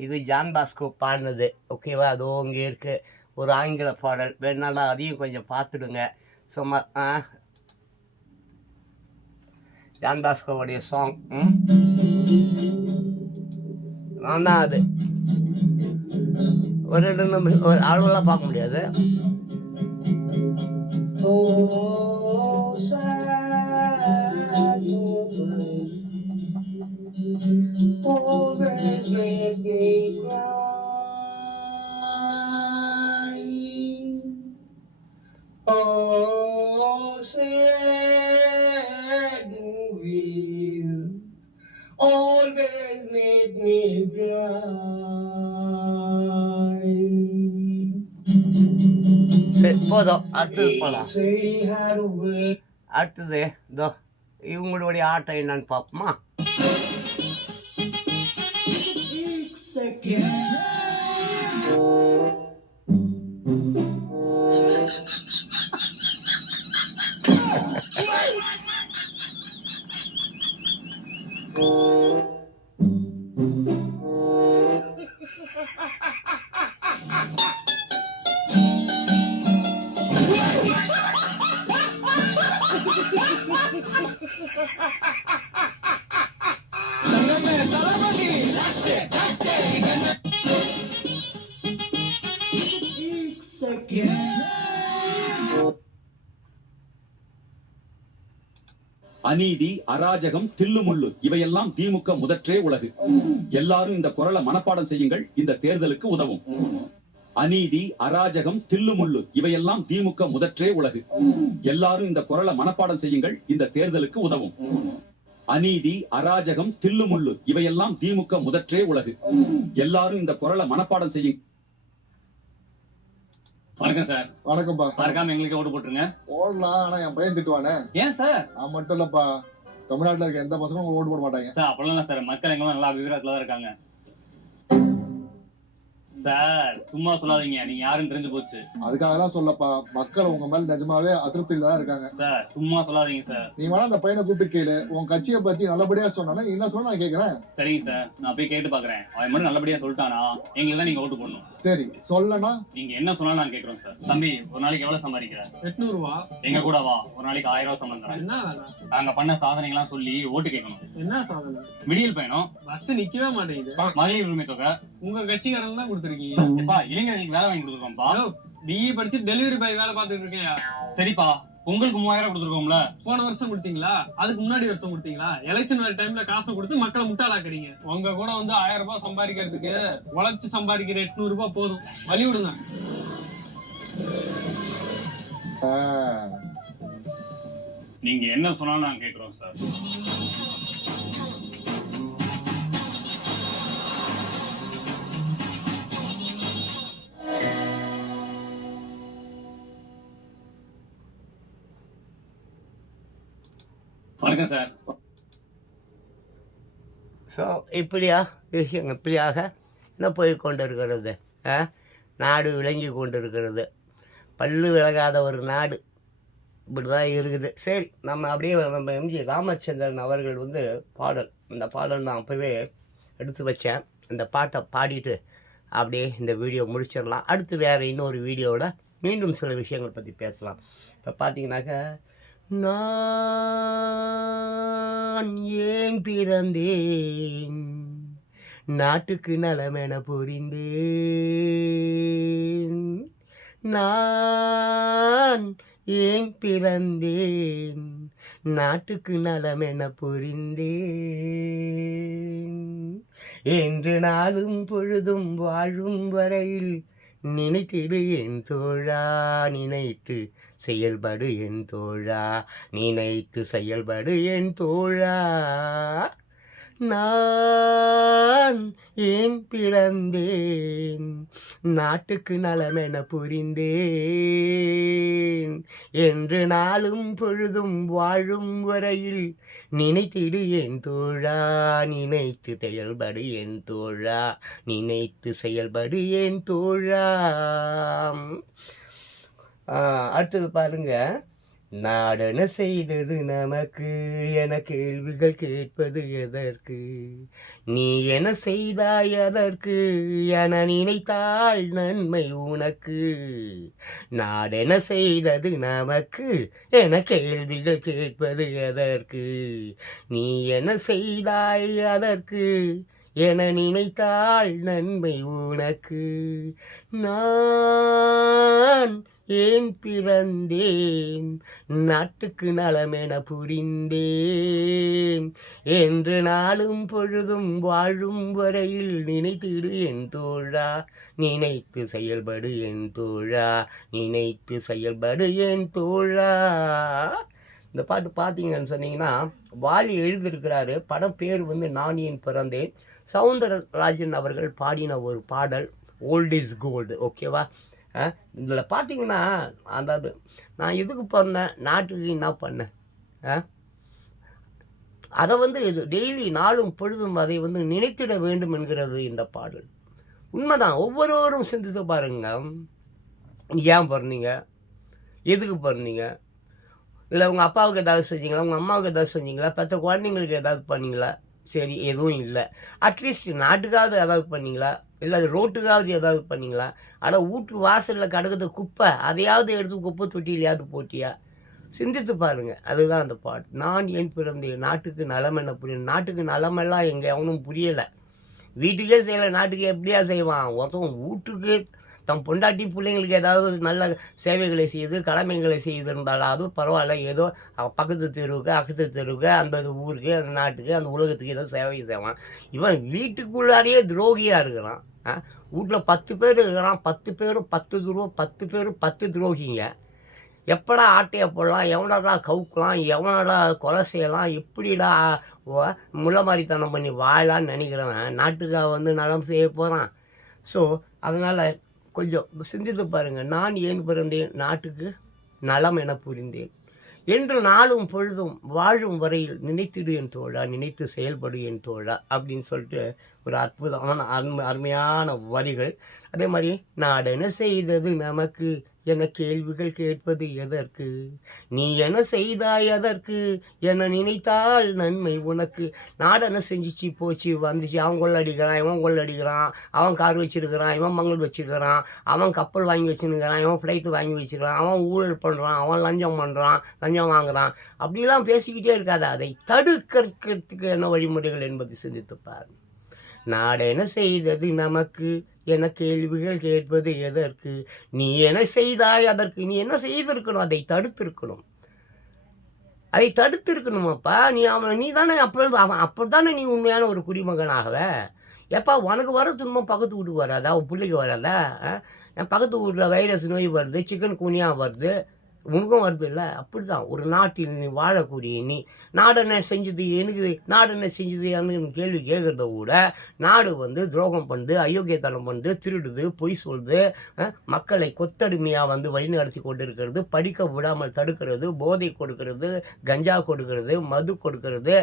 இது ஜான் பாஸ்கோ பாடினது, ஓகேவா? அதோ இங்கே இருக்குது ஒரு ஆங்கில பாடல், வேணாலும் அதையும் கொஞ்சம் பார்த்துடுங்க. சும்மா ஜான் பாஸ்கோவுடைய சாங். நான் தான் அது ஒரு 2 நிமிஷம் அளவெல்லாம் பார்க்க முடியாது. Always make me cry. சரி, போதும். அடுத்தது போகலாம். அடுத்தது இதோ இவங்களுடைய ஆட்டம் என்னன்னு பார்ப்போமா? அநீதி, அராஜகம், தில்லுமுள்ளு இவையெல்லாம் திமுக முதற்றே உலகு. எல்லாரும் இந்த குரலை மனப்பாடம் செய்யுங்கள், இந்த தேர்தலுக்கு உதவும். அநீதி, அராஜகம், தில்லுமுள்ளு இவையெல்லாம் திமுக முதற்றே உலகு. எல்லாரும் இந்த குரலை மனப்பாடம் செய்யுங்கள், இந்த தேர்தலுக்கு உதவும். அநீதி, அராஜகம், தில்லுமுள்ளு இவையெல்லாம் திமுக முதற்றே உலகு. எல்லாரும் இந்த குரலை மனப்பாடம் செய்யுங்க. வணக்கம் சார். வணக்கம்ப்பா. மறக்காம எங்களுக்கு ஓட்டு போட்டுருங்க. ஓடலாம், ஆனா என் பையன் திட்டுவானே. ஏன் சார்? நான் மட்டும் இல்லப்பா, தமிழ்நாட்டுல இருக்க எந்த பசங்களும் ஓட்டு போட மாட்டாங்க சார் அப்படிலாம் சார், மக்கள் எங்க நல்லா விவரத்துல தான் இருக்காங்க சார். சும்மா சொல்லாதீங்க, நீங்க யாருன்னு தெரிஞ்சு போச்சு. அதுக்காக தான் சொல்லப்பா, மக்கள் உங்க மேல நிஜமாவே அதிருப்தியில தான் இருக்காங்க. சார் சும்மா சொல்லாதீங்க சார். நீ வேணா அந்த பையனை கூப்பிட்டு கேளு, உன் கட்சியை பத்தி நல்லபடியா சொன்னா என்ன சொன்னா நான் கேக்குறேன். சரிங்க சார், நான் போய் கேட்டு பாக்குறேன். அவன் மட்டும் நல்லபடியா சொல்லிட்டானா எங்களுக்கு தான் நீங்க ஓட்டு போடணும். சரி, சொல்லனா நீங்க என்ன சொன்னாலும் நான் கேக்குறோம் சார். தம்பி, ஒரு நாளைக்கு எவ்வளவு சம்பாதிக்கிற? 800 ரூபா. எங்க கூட வா, ஒரு நாளைக்கு 1000 ரூபாய் சம்பளம் தரேன். என்ன வேலை? நாங்க பண்ண சாதனைகள்லாம் சொல்லி ஓட்டு கேட்கணும். என்ன சாதனை? விடியல் பயணம், பஸ் நிக்கவே மாட்டேங்குது. மகளிர் உரிமை தொகை. உங்க கட்சிக்காரங்க தான் கொடுத்துருக்கீங்க. எப்பா, இளைஞர்களுக்கு வேலை வாங்கி கொடுத்துருக்கோம்ப்பா. பிஇ படிச்சு டெலிவரி பாய் வேலை பார்த்துட்டு இருக்கேன். சரிப்பா, உங்களுக்கு 3000 கொடுத்துருக்கோம்ல. போன வருஷம் கொடுத்தீங்களா? அதுக்கு முன்னாடி வருஷம் கொடுத்தீங்களா? எலெக்ஷன் வர டைம்ல காசை கொடுத்து மக்களை முட்டாளாக்குறீங்க. உங்க கூட வந்து 1000 ரூபாய் சம்பாதிக்கிறதுக்கு உழைச்சு சம்பாதிக்கிற 800 ரூபாய் போதும். வழி விடுங்க. நீங்க என்ன சொன்னாலும் நாங்க கேக்குறோம் சார். வணக்கம் சார். ஸோ இப்படியா விஷயங்கள் இப்படியாக என்ன போய் கொண்டு இருக்கிறது? நாடு விளங்கி கொண்டு இருக்கிறது. பல்லு விலகாத ஒரு நாடு இப்படி தான் இருக்குது. சரி, நம்ம அப்படியே நம்ம எம்ஜி ராமச்சந்திரன் அவர்கள் வந்து பாடல், இந்த பாடல் நான் அப்போவே எடுத்து வச்சேன். இந்த பாட்டை பாடிட்டு அப்படியே இந்த வீடியோ முடிச்சிடலாம். அடுத்து வேறு இன்னொரு வீடியோவில் மீண்டும் சில விஷயங்கள் பற்றி பேசலாம். இப்போ பார்த்தீங்கன்னாக்கா, நான் ஏன் பிறந்தேன், நாட்டுக்கு நலமென புரிந்தேன். நான் ஏன் பிறந்தேன், நாட்டுக்கு நலமென புரிந்தேன். என்று நாளும் பொழுதும் வாழும் வரையில் நினைத்திடு என் தோழா, நினைத்து செயல்படு என் தோழா, நினைத்து செயல்படு என் தோழா. நான் ஏன் பிறந்தேன், நாட்டுக்கு நலமென புரிந்தேன். என்று நாளும் பொழுதும் வாழும் வரையில் நினைத்திடு என் தோழா, நினைத்து செயல்படு என் தோழா, நினைத்து செயல்படு என் தோழா. அடுத்தது பாருங்க, நாடென செய்தது நமக்கு என கேள்விகள் கேட்பது எதற்கு, நீ என செய்தாய் அதற்கு என நினைத்தால் நன்மை உனக்கு. நாடென செய்தது நமக்கு என கேள்விகள் கேட்பது எதற்கு, நீ என செய்தாய் அதற்கு என நினைத்தால் நன்மை உனக்கு. நான் ஏன் பிறந்தேன், நாட்டுக்கு நலமென புரிந்தேன். என்று நாளும் பொழுதும் வாழும் வரையில் நினைத்திடு என் தோழா, நினைத்து செயல்படு என் தோழா, நினைத்து செயல்படு என் தோழா. இந்த பாட்டு பார்த்தீங்கன்னு சொன்னீங்கன்னா, வாலி எழுதியிருக்கிறாரு. படம் பேர் வந்து நான் ஏன் பிறந்தேன். சவுந்தரராஜன் அவர்கள் பாடின ஒரு பாடல், ஓல்ட் இஸ் கோல்டு. ஓகேவா? இதில் பார்த்தீங்கன்னா, அதாவது நான் எதுக்கு பிறந்தேன், நாட்டுக்கு என்ன பண்ணேன், அதை வந்து இது டெய்லி நாளும் பொழுதும் அதை வந்து நினைத்திட வேண்டும் என்கிறது இந்த பாடல். உண்மைதான், ஒவ்வொருவரும் சிந்தித்து பாருங்க. ஏன் பிறந்தீங்க, எதுக்கு பிறந்தீங்க, இல்லை உங்கள் அப்பாவுக்கு ஏதாவது செஞ்சீங்களா, உங்கள் அம்மாவுக்கு ஏதாவது செஞ்சீங்களா, பெற்ற குழந்தைங்களுக்கு ஏதாவது பண்ணீங்களா? சரி, எதுவும் இல்லை. அட்லீஸ்ட் நாட்டுக்காவது ஏதாவது பண்ணீங்களா, இல்லை அது ரோட்டுக்காவது ஏதாவது பண்ணீங்களா? ஆனால் வீட்டு வாசலில் கிடக்குது குப்பை, அதையாவது எடுத்து குப்பை தொட்டிலையாவது போட்டியா? சிந்தித்து பாருங்க. அதுதான் அந்த பாட்டு. நான் ஏன் பிறந்தேன் நாட்டுக்கு நலம் என்ன புரியும். நாட்டுக்கு நலமெல்லாம் எங்கே அவனும் புரியலை. வீட்டுக்கே செய்யலை, நாட்டுக்கு எப்படியா செய்வான்? ஒருத்தவன் வீட்டுக்கு தம் பொண்டாட்டி பிள்ளைங்களுக்கு ஏதாவது நல்ல சேவைகளை செய்து கடமைகளை செய்திருந்தாலும் அதுவும் பரவாயில்ல. ஏதோ பக்கத்து தெருவுக்கு அக்கத்து தெருவுக்கு அந்த ஊருக்கு அந்த நாட்டுக்கு அந்த உலகத்துக்கு ஏதோ சேவை செய்வான். இவன் வீட்டுக்குள்ளாரையே துரோகியாக இருக்கிறான். வீட்டில் 10 பேர் இருக்கிறான், 10 பேரும் 10 துருவம், 10 பேரும் 10 துரோகிங்க. எப்படா ஆட்டையை போடலாம், எவனடா கவுக்கலாம், எவனடா கொலை செய்யலாம், எப்படிடா முள்ளமாரித்தனம் பண்ணி வாழலான்னு நினைக்கிறவன் நாட்டுக்காக வந்து நலம் செய்ய போகிறான். ஸோ அதனால் கொஞ்சம் சிந்தித்து பாருங்கள். நான் ஏன் பிறந்தேன் நாட்டுக்கு நலம் என புரிந்தேன் என்று நாளும் பொழுதும் வாழும் வரையில் நினைத்திடு என் தோழா, நினைத்து செயல்படு என் தோழா அப்படின்னு சொல்லிட்டு ஒரு அற்புதமான அருமையான வரிகள். அதே மாதிரி நாடென செய்தது நமக்கு என கேள்விகள் கேட்பது எதற்கு, நீ என செய்தாய் அதற்கு என நினைத்தால் நன்மை உனக்கு. நாடென செஞ்சிச்சு போச்சு வந்துச்சு, அவன் கொள்ளடிக்கிறான், இவன் கொள்ளடிக்கிறான், அவன் கார் வச்சிருக்கிறான், இவன் மங்கள் வச்சிருக்கிறான், அவன் கப்பல் வாங்கி வச்சுருக்கிறான், இவன் ஃப்ளைட்டு வாங்கி வச்சுருக்கிறான், அவன் ஊழல் பண்ணுறான், அவன் லஞ்சம் பண்ணுறான், லஞ்சம் வாங்குறான், அப்படிலாம் பேசிக்கிட்டே இருக்காது. அதை தடுக்கிறதுக்கு என்ன வழிமுறைகள் என்பது சிந்தித்துப்பார். நாடென செய்தது நமக்கு என கேள்விகள் கேட்பது எதற்கு, நீ என்ன செய்தாய் அதற்கு, நீ என்ன செய்திருக்கணும், அதை தடுத்திருக்கணும். அதை தடுத்திருக்கணுமாப்பா. நீ தானே அப்போ தானே நீ உண்மையான ஒரு குடிமகனாகவ. எப்பா உனக்கு வர துன்பம் பக்கத்து வீட்டுக்கு வராதா, உன் பிள்ளைக்கு வராதா? என் பக்கத்து வீட்டில் வைரஸ் நோய் வருது, சிக்கன் குனியா வருது, உனக்கும் வருது இல்லை? அப்படி தான் ஒரு நாட்டில் நீ வாழக்கூடிய நீ நாடென்ன செஞ்சது எனக்கு நாடென்ன செஞ்சது அப்படின்னு கேள்வி கேட்குறத விட நாடு வந்து துரோகம் பண்ணுது, அயோக்கியத்தனம் பண்ணுது, திருடுது, பொய் சொல்லுது, மக்களை கொத்தடிமையாக வந்து வழிநடத்தி கொண்டு இருக்கிறது, படிக்க விடாமல் தடுக்கிறது, போதை கொடுக்கறது, கஞ்சா கொடுக்கறது, மது கொடுக்கறது,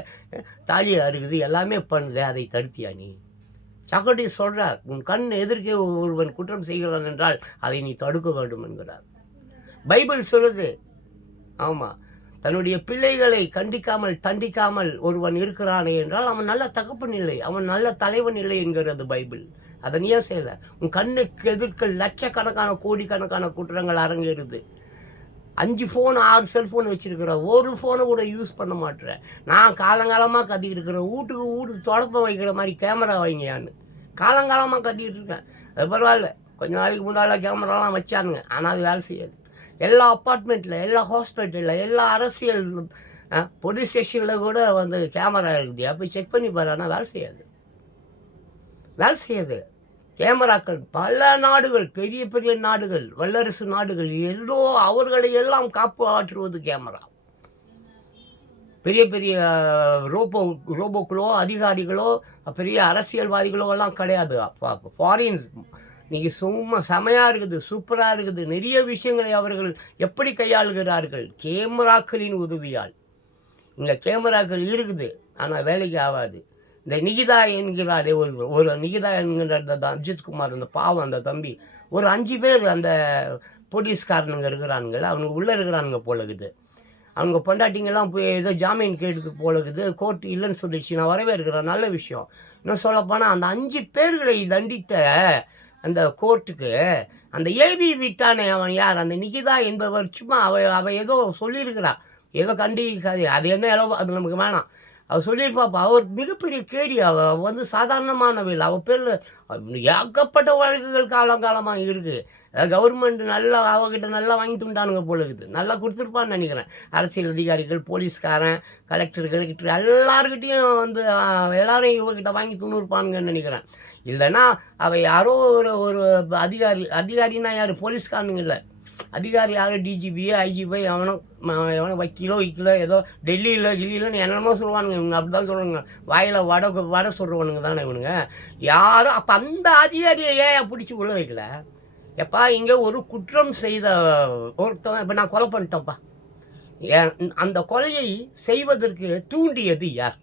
தாலியை அறுக்குது, எல்லாமே பண்ணுது. அதை தடுத்தியா நீ? சாக்ரட்டிஸ் சொல்கிறார், உன் கண் எதிர்க்கே ஒருவன் குற்றம் செய்கிறான் என்றால் அதை நீ தடுக்க வேண்டும் என்கிறார். பைபிள் சொல்லுது. ஆமாம், தன்னுடைய பிள்ளைகளை கண்டிக்காமல் தண்டிக்காமல் ஒருவன் இருக்கிறானே என்றால் அவன் நல்ல தகப்பன் இல்லை, அவன் நல்ல தலைவன் இல்லை என்கிறது பைபிள். அதை நீ ஏன் செய்யலை? உன் கண்ணுக்கு எதிர்க்க லட்சக்கணக்கான கோடிக்கணக்கான குற்றங்கள் அரங்கேறுது. 5 ஃபோன் 6 செல்ஃபோன் வச்சுருக்கிற, ஒரு ஃபோனை கூட யூஸ் பண்ண மாட்டேறேன். நான் காலங்காலமாக கத்திக்கிட்டு இருக்கிறேன், வீட்டுக்கு தொடப்பம் வைக்கிற மாதிரி கேமரா வைங்கயான்னு காலங்காலமாக கத்திக்கிட்டு இருக்கேன். அது பரவாயில்ல, கொஞ்ச நாளைக்கு முன்னால் கேமராலாம் வச்சானுங்க, ஆனால் அது வேலை செய்யாது. எல்லா அப்பார்ட்மெண்ட்டில், எல்லா ஹாஸ்பிட்டலில், எல்லா அரசியல் போலீஸ் ஸ்டேஷனில் கூட வந்து கேமரா இருக்குது. அப்போ செக் பண்ணி பாரு, ஆனால் வேலை செய்யாது. கேமராக்கள் பல நாடுகள், பெரிய பெரிய நாடுகள், வல்லரசு நாடுகள் அவர்களை எல்லாம் காப்பாற்றுவது கேமரா. பெரிய பெரிய ரோபோக்களோ அதிகாரிகளோ பெரிய அரசியல்வாதிகளோ எல்லாம் கிடையாது. அப்போ ஃபாரின்ஸ் இன்றைக்கி சும்மா செமையாக இருக்குது, சூப்பராக இருக்குது. நிறைய விஷயங்களை அவர்கள் எப்படி கையாளுகிறார்கள்? கேமராக்களின் உதவியால். இங்கே கேமராக்கள் இருக்குது, ஆனால் வேலைக்கு ஆகாது. இந்த நிகிதா என்கிறாரே ஒரு நிகிதா என்கிற அந்த அஜித்குமார், அந்த பாவம் அந்த தம்பி, ஒரு 5 பேர் அந்த போலீஸ்காரனுங்க இருக்கிறானுங்கள, அவனுக்கு உள்ளே இருக்கிறானுங்க போல இருக்குது. அவங்க பொண்டாட்டிங்கெல்லாம் போய் ஏதோ ஜாமீன் கேட்டுக்கு போல இருக்குது. கோர்ட் இல்லைன்னு சொல்லிடுச்சு. நான் வரவே இருக்கிறேன், நல்ல விஷயம். இன்னும் சொல்லப்போனால் அந்த 5 பேர்களை தண்டித்த அந்த கோர்ட்டுக்கு அந்த ஏபி விட்டானே அவன் யார், அந்த நிகிதா என்பவர், சும்மா அவ ஏதோ சொல்லியிருக்கிறா, ஏதோ கண்டிக்காது, அது என்ன அளவு அது நமக்கு வேணாம். அவள் சொல்லியிருப்பாப்பா, அவர் மிகப்பெரிய கேடி, அவள் வந்து சாதாரணமானவள். அவள் பேரில் ஏகப்பட்ட வழக்குகள் காலங்காலமாக இருக்குது. கவர்மெண்ட் நல்லா அவகிட்ட நல்லா வாங்கி துண்டானுங்க போல இருக்குது. நல்லா கொடுத்துருப்பான்னு நினைக்கிறேன். அரசியல் அதிகாரிகள், போலீஸ்காரன், கலெக்டர்கள் கிட்ட எல்லாருக்கிட்டையும் வந்து எல்லாரும் இவகிட்ட வாங்கி துணுருப்பானுங்கன்னு நினைக்கிறேன். இல்லைன்னா அவள் யாரோ ஒரு அதிகாரின்னா யார், போலீஸ்காரனுங்க இல்லை, அதிகாரி யார், டிஜிபி, ஐஜிபி, எவனோ வக்கீலோ ஏதோ கில்லியிலன்னு என்னென்னமோ சொல்லுவானுங்க. இவங்க அப்படி தான் சொல்லுவாங்க, வாயில் வடை சொல்கிறவனுங்க தானே இவனுங்க யாரும். அப்போ அந்த அதிகாரியை ஏன் பிடிச்சி உள்ள வைக்கல? எப்பா, இங்கே ஒரு குற்றம் செய்த ஒருத்தவன், இப்போ நான் கொலை பண்ணிட்டேன்ப்பா, அந்த கொலையை செய்வதற்கு தூண்டியது யார்?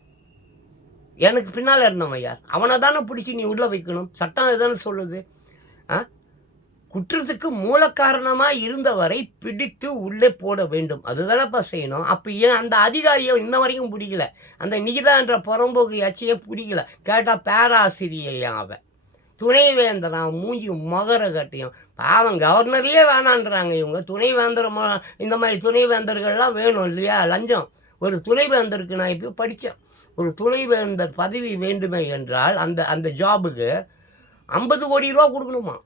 எனக்கு பின்னால் இருந்தவன் யார்? அவனை தானே பிடிச்சி நீ உள்ளே வைக்கணும். சட்டம் எதானே சொல்லுது? குற்றத்துக்கு மூல காரணமாக இருந்தவரை பிடித்து உள்ளே போட வேண்டும், அதுதானப்பா செய்யணும். அப்போ ஏன் அந்த அதிகாரியை இன்ன வரைக்கும் பிடிக்கல? அந்த நிகிதா என்ற புறம்போக்கு யாச்சியே பிடிக்கல. கேட்டால் பேராசிரியையான் அவன். துணைவேந்தனா மூஞ்சி மொகர கட்டியும் பாவம் கவர்னரையே வேணான்றாங்க இவங்க. துணைவேந்தர் இந்த மாதிரி துணைவேந்தர்கள்லாம் வேணும் இல்லையா? லஞ்சம். ஒரு துணைவேந்தருக்கு நான் இப்போ படித்தேன். ஒரு துணைவேந்தர் பதவி வேண்டுமே என்றால் அந்த அந்த ஜாபுக்கு 50 கோடி ரூபா கொடுக்கணுமா?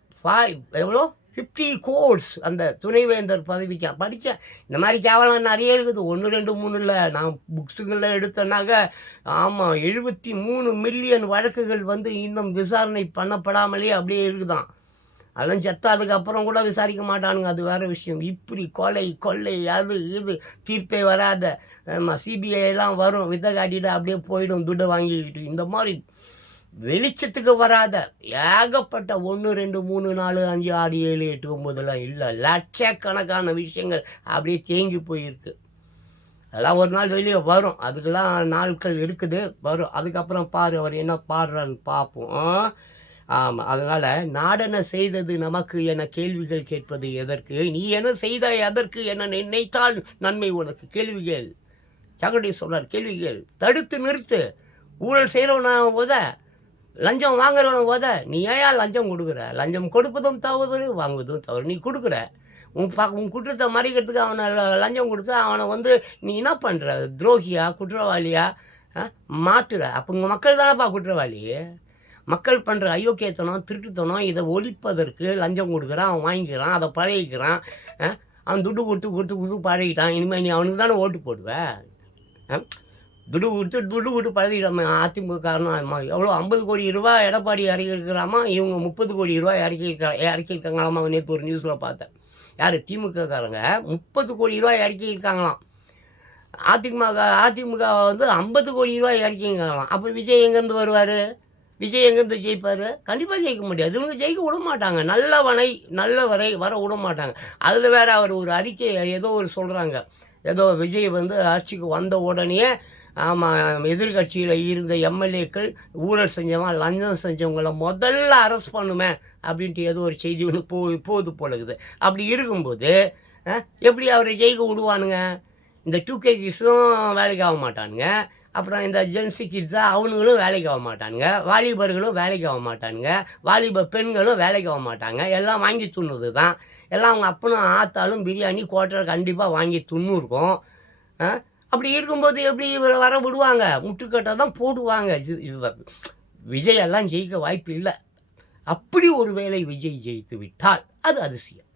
எவ்வளோ 50 crores அந்த துணைவேந்தர் பதவிக்கு படித்தேன். இந்த மாதிரி கேவலம் நிறைய இருக்குது. 1 2 3 இல்லை. நான் புக்ஸுகளில் எடுத்தேன்னாக்க ஆமாம் 73 மில்லியன் வழக்குகள் வந்து இன்னும் விசாரணை பண்ணப்படாமலே அப்படியே இருக்குதான். அதெல்லாம் செத்தாதுக்கு அப்புறம் கூட விசாரிக்க மாட்டானுங்க, அது வேறு விஷயம். இப்படி கொலை கொள்ளை அது இது தீர்ப்பே வராத சிபிஐலாம் வரும், வித்தை காட்டிட்டு அப்படியே போயிடும் துட்டை வாங்கிக்கிட்டு. இந்த மாதிரி வெளிச்சத்துக்கு வராத ஏகப்பட்ட 1 2 3 4 5 6 7 8 9லாம் இல்லை, லட்சக்கணக்கான விஷயங்கள் அப்படியே தேங்கி போயிருக்கு. அதெல்லாம் ஒரு நாள் வெளியே வரும், அதுக்கெல்லாம் நாட்கள் இருக்குது, வரும். அதுக்கப்புறம் பாரு அவர் என்ன பாடுறான்னு பார்ப்போம். ஆமாம், அதனால் நாடென செய்தது நமக்கு என கேள்விகள் கேட்பது எதற்கு, நீ என்ன செய்தாய் அதற்கு என நினைத்தால் நன்மை உனக்கு. கேள்விகள் சங்கடி சொல்கிறார், கேள்விகள் தடுத்து நிறுத்து. ஊழல் செய்கிறவன உத, லஞ்சம் வாங்குறவன உத. நீ ஏன் லஞ்சம் கொடுக்குற? லஞ்சம் கொடுப்பதும் தவறு, வாங்குவதும் தவறு. நீ கொடுக்குற உன் குற்றத்தை மறைக்கிறதுக்கு அவனை லஞ்சம் கொடுத்து அவனை வந்து நீ என்ன பண்ணுற? துரோகியா குற்றவாளியா மாற்றுற? அப்போ உங்கள் மக்கள் தானேப்பா குற்றவாளி. மக்கள் பண்ணுற அயோக்கியத்தனம் திருட்டுத்தனம் இதை ஒழிப்பதற்கு லஞ்சம் கொடுக்குறான், அவன் வாங்கிக்கிறான், அதை பழகிக்கிறான். அவன் துட்டு கொடுத்து பழகிட்டான். இனிமேல் நீ அவனுக்கு தானே ஓட்டு போடுவேன். துடு கொடுத்து பழகிட்டான். அதிமுக காரணம் எவ்வளோ 50 கோடி ரூபா எடப்பாடி இறக்கியிருக்கிறாமா, இவங்க 30 கோடி ரூபா இறக்கியிருக்காங்களாமா. நேற்று ஒரு நியூஸில் பார்த்தேன். யார்? திமுககாரங்க 30 கோடி ரூபா இறக்கியிருக்காங்களாம். அதிமுக வந்து 50 கோடி ரூபா இறக்கிங்களாம். அப்போ விஜய் எங்கேருந்து வருவார்? விஜய் எங்கேருந்து ஜெயிப்பார்? கண்டிப்பாக ஜெயிக்க முடியாது. இவங்க ஜெயிக்க விட மாட்டாங்க, நல்லவரை வர விட மாட்டாங்க. அதில் வேறு அவர் ஒரு அறிக்கை ஏதோ ஒரு சொல்கிறாங்க, ஏதோ விஜய் வந்து ஆட்சிக்கு வந்த உடனே ஆமாம் எதிர்கட்சியில் இருந்த எம்எல்ஏக்கள் ஊழல் செஞ்சவன் லஞ்சம் செஞ்சவங்களை முதல்ல அரெஸ்ட் பண்ணுமே அப்படின்ட்டு ஏதோ ஒரு செய்தி ஒன்று போகுது போலகுது. அப்படி இருக்கும்போது எப்படி அவரை ஜெயிக்க விடுவானுங்க? இந்த 2K கிட்ஸும் வேலைக்கு ஆக மாட்டானுங்க, அப்புறம் இந்த ஜென்சி கிட்ஸாக அவனுங்களும் வேலைக்கு ஆக மாட்டானுங்க, வாலிபர்களும் வேலைக்கு ஆக மாட்டானுங்க, வாலிப பெண்களும் வேலைக்கு ஆக மாட்டாங்க. எல்லாம் வாங்கி துண்ணுது தான். எல்லாம் அவங்க அப்பனும் ஆத்தாலும் பிரியாணி குவார்ட்டர் கண்டிப்பாக வாங்கி துண்ணு இருக்கும். அப்படி இருக்கும்போது எப்படி இவரை வர விடுவாங்க? முட்டுக்கட்டை தான் போடுவாங்க. விஜய் எல்லாம் ஜெயிக்க வாய்ப்பு இல்லை. அப்படி ஒரு வேளை விஜய் ஜெயித்து விட்டால் அது அதிசயம்.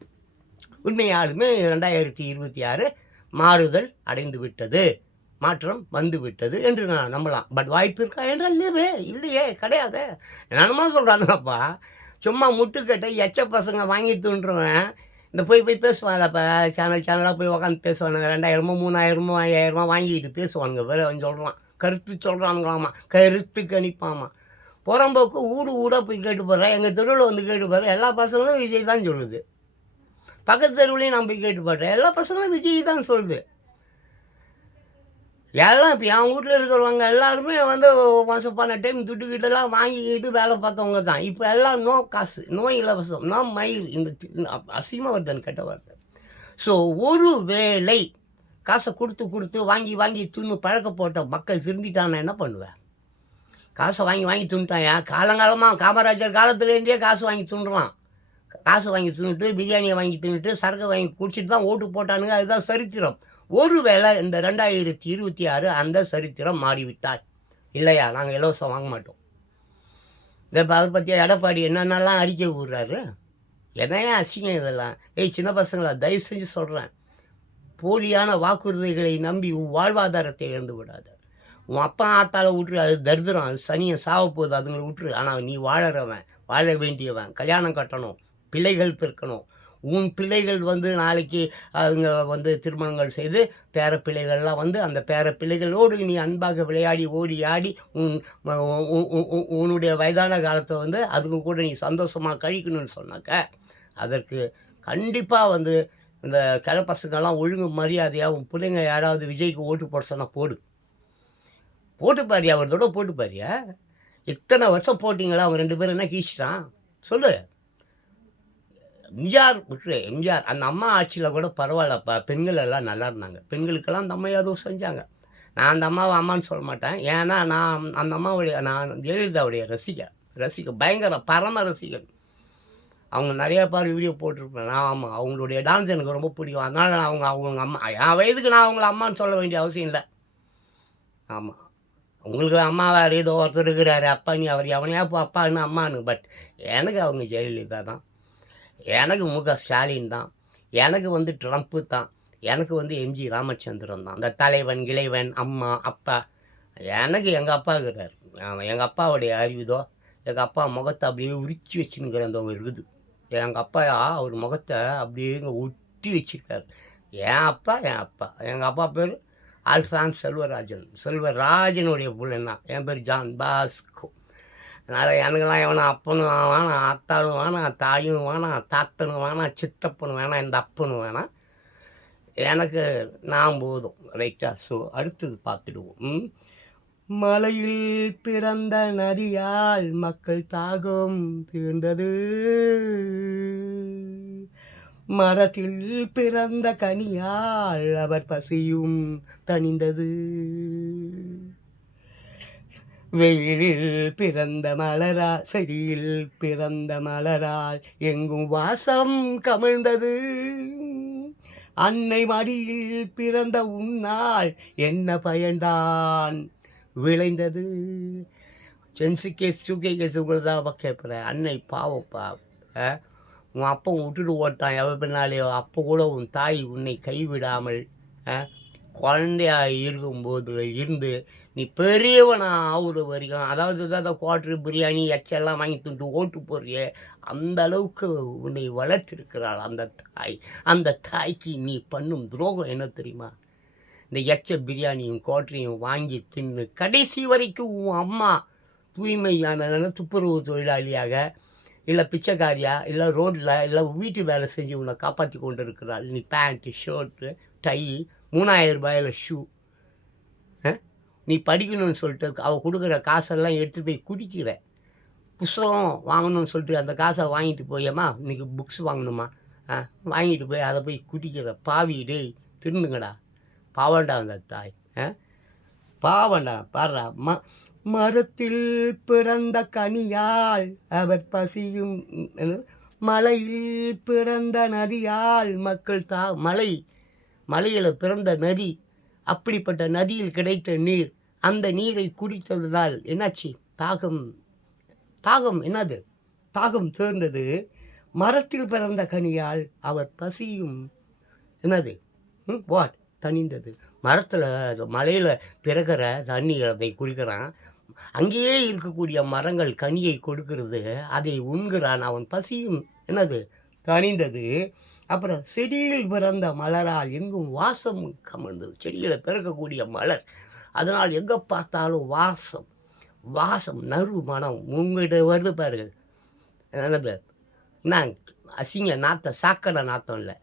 உண்மையாலுமே 2026 மாறுதல் அடைந்து விட்டது, மாற்றம் வந்து விட்டது என்று நான் நம்பலாம். பட் வாய்ப்பு இருக்கா என்றால் இல்லையே, கிடையாது. என்னென்னமோ சொல்கிறானுங்கப்பா. சும்மா முட்டுக்கட்டை எச்ச பசங்க வாங்கி தூண்டுருவேன். இந்த போய் பேசுவாங்கப்பா, சேனலாக போய் உக்காந்து பேசுவானுங்க. 2000 3000 5000 வாங்கிக்கிட்டு பேசுவானுங்க. வேறு அவன் சொல்கிறான், கருத்து சொல்கிறானுங்களாமா, கருத்து கணிப்பாமா. புறம்போக்கு ஊடாக போய் கேட்டு போடுறேன். எங்கள் தெருவில் வந்து கேட்டு போடுறேன், எல்லா பசங்களும் விஜய் தான் சொல்லுது. பக்கத்து தெருவுலையும் நான் போய் கேட்டு போடுறேன், எல்லா பசங்களும் விஜய் தான் சொல்லுது. எல்லாம் இப்போ என் வீட்டில் இருக்கிறவங்க எல்லாருமே வந்து ஒன்ஸ் அப்பான டைம் துட்டுக்கிட்டெல்லாம் வாங்கிக்கிட்டு வேலை பார்த்தவங்க தான். இப்போ எல்லாம் நோ காசு, நோ இலவசம், நோ மயில். இந்த அசிங்கமாக வருதுன்னு கெட்ட வார்த்தை. ஸோ ஒரு வேளை காசை கொடுத்து வாங்கி துண்ணு பழக்க போட்ட மக்கள் திரும்பிட்டானா என்ன பண்ணுவேன்? காசை வாங்கி துண்ணுட்டாயா? காலங்காலமாக காமராஜர் காலத்துலேருந்தே காசு வாங்கி துண்டுறான். காசு வாங்கி தின்னுட்டு பிரியாணியை வாங்கி தின்னுட்டு சரக்கு வாங்கி குடிச்சிட்டு தான் ஓட்டு போட்டானுங்க. அதுதான் சரித்திரம். ஒருவேளை இந்த 2026 அந்த சரித்திரம் மாறிவிட்டால் இல்லையா, நாங்கள் இலவசம் வாங்க மாட்டோம். இதை அதை பற்றி எடப்பாடி என்னென்னலாம் அறிக்கை விடுறாரு. என்னையா அசிங்கம் இதெல்லாம்? சின்ன பசங்களா, தயவு செஞ்சு சொல்கிறேன், போலியான வாக்குறுதிகளை நம்பி வாழ்வாதாரத்தை இழந்து விடாத. உன் அப்பா ஆத்தால விட்டுரு, அது தரித்திரம், அது சனியை சாவ போகுது, அதுங்களை விட்டுரு. ஆனால் நீ வாழ வேண்டியவன், கல்யாணம் கட்டணும், பிள்ளைகள் பிறக்கணும். உன் பிள்ளைகள் வந்து நாளைக்கு அவங்க வந்து திருமணங்கள் செய்து பேரப்பிள்ளைகள்லாம் வந்து அந்த பேரப்பிள்ளைகளோடு நீ அன்பாக விளையாடி ஓடி ஆடி உன்னுடைய வயதான காலத்தை வந்து அதுக்கு கூட நீ சந்தோஷமாக கழிக்கணும்னு சொன்னாக்க அதற்கு கண்டிப்பாக வந்து இந்த பசங்கள்லாம் ஒழுங்கு மரியாதையாக உன் பிள்ளைங்க யாராவது விஜய்க்கு ஓட்டு போட சொன்னால் போட்டு பாரியா, ஒரு தடவை போட்டு பாரியா. இத்தனை வருஷம் போட்டிங்களா அவங்க 2 பேரும் என்ன கீழ்ச்சிட்டான் சொல்லு. எம்ஜிஆர் அந்த அம்மா ஆட்சியில் கூட பரவாயில்லப்பா, பெண்கள் எல்லாம் நல்லா இருந்தாங்க. பெண்களுக்கெல்லாம் அந்த அம்மா எதுவும் செஞ்சாங்க. நான் அந்த அம்மாவை அம்மான்னு சொல்ல மாட்டேன், ஏன்னா நான் அந்த அம்மாவுடைய நான் ஜெயலலிதாவுடைய ரசிகர். ரசிகன், பயங்கர பரம ரசிகன். அவங்க நிறையா பேர் வீடியோ போட்டிருப்பேன் நான். ஆமாம், அவங்களுடைய டான்ஸ் எனக்கு ரொம்ப பிடிக்கும். அதனால் நான் அவங்க அம்மா, என் வயதுக்கு நான் அவங்கள அம்மான்னு சொல்ல வேண்டிய அவசியம் இல்லை. ஆமாம், உங்களுக்கு அம்மா வேறு ஏதோ ஒருத்தர் இருக்கிறாரு அப்பா, நீ அவர் எவனையா அப்பான்னு அம்மானு. பட் எனக்கு அவங்க ஜெயலலிதா தான், எனக்கு முக ஸ்டாலின் தான், எனக்கு ட்ரம்ப்பு தான், எனக்கு எம்ஜி ராமச்சந்திரன் தான். அந்த தலைவன் இளைவன் அம்மா அப்பா. எனக்கு எங்கள் அப்பா இருக்கிறார். எங்கள் அப்பாவுடைய அறிவுதோ, எங்கள் அப்பா முகத்தை அப்படியே உரிச்சு வச்சுன்னுக்கிற அந்த இருக்குது. எங்கள் அப்பா அவர் முகத்தை அப்படியே இங்கே ஒட்டி வச்சுருக்காரு. என் அப்பா எங்கள் அப்பா பேர் அல்ஃபான்ஸ் செல்வராஜனுடைய பிள்ளைன்னா. என் பேர் ஜான் பாஸ்கோ. அதனால் எனக்கெல்லாம் எவனும் அப்பனும் வேணாம், அத்தானும் வேணாம், தாயும் வேணாம், தாத்தனும் வேணாம், சித்தப்பனும் வேணாம், இந்த அப்பனும் வேணாம். எனக்கு நான் போதும். ரைட்டா? ஸோ அடுத்தது பார்த்துடுவோம். மலையில் பிறந்த நதியால் மக்கள் தாகம் தீர்ந்தது, மரத்தில் பிறந்த கனியால் அவர் பசியும் தணிந்தது, வெயிலில் பிறந்த மலரால் செடியில் பிறந்த மலரால் எங்கும் வாசம் கமிழ்ந்தது, அன்னை மடியில் பிறந்த உன்னால் என்ன பயன்தான் விளைந்தது. சென்சுகேஸ் உங்களதான் கேட்குறேன். அன்னை பாவப்பா, உன் அப்பா விட்டுட்டு ஓட்டான் எவ்வளோ பின்னாலேயோ, அப்போ கூட உன் தாய் உன்னை கைவிடாமல் குழந்தையா இருக்கும்போது இருந்து நீ பெரியவனா ஆகுற வரைக்கும், அதாவது அந்த குவாட்ரு பிரியாணி எச்செல்லாம் வாங்கி தின்ட்டு ஓட்டு போறியே, அந்த அளவுக்கு உன்னை வளர்த்திருக்கிறாள் அந்த தாய். அந்த தாய்க்கு நீ பண்ணும் துரோகம் என்ன தெரியுமா? இந்த எச்ச பிரியாணியும் குவாட்ரையும் வாங்கி தின்னு கடைசி வரைக்கும் உன் அம்மா தூய்மையான துப்புரவு தொழிலாளியாக, இல்லை பிச்சைக்காரியா, இல்லை ரோட்டில், இல்லை வீட்டு வேலை செஞ்சு உன்னை காப்பாற்றி கொண்டு இருக்கிறாள். நீ பேண்ட்டு ஷர்ட்டு டை 3000 ரூபாயில் ஷூ, நீ படிக்கணும்னு சொல்லிட்டு அவள் கொடுக்குற காசெல்லாம் எடுத்துகிட்டு போய் குடிக்கிற. புஸ்தகம் வாங்கணும்னு சொல்லிட்டு அந்த காசை வாங்கிட்டு போயம்மா இன்றைக்கி புக்ஸ் வாங்கணுமா, வாங்கிட்டு போய் அதை போய் குடிக்கிற பாவி. டேய் திருந்துங்கடா, பாவண்டா அந்த தாய், பாவண்டா. பாடுறா, மரத்தில் பிறந்த கனியால் அவர் பசியும், மலையில் பிறந்த நதியால் மக்கள் மலையில் பிறந்த நதி, அப்படிப்பட்ட நதியில் கிடைத்த நீர், அந்த நீரை குடித்ததால் என்னாச்சு? தாகம் என்னது? தாகம் தேர்ந்தது. மரத்தில் பிறந்த கனியால் அவர் பசியும் என்னது வாட் தணிந்தது. மலையில் பிறக்கிற தண்ணீர் அதை குடிக்கிறான், அங்கேயே இருக்கக்கூடிய மரங்கள் கனியை கொடுக்கிறது, அதை உண்கிறான், அவன் பசியும் என்னது தணிந்தது. அப்புறம் செடியில் பிறந்த மலரால் எங்கும் வாசம் கமர்ந்தது. செடியில் பிறக்கக்கூடிய மலர், அதனால் எங்கே பார்த்தாலும் வாசம் நறு மனம் உங்கள்கிட்ட வருது பாருங்க. என்னது நான் அசிங்க நாத்தம், சாக்கடை நாத்தம் இல்லை,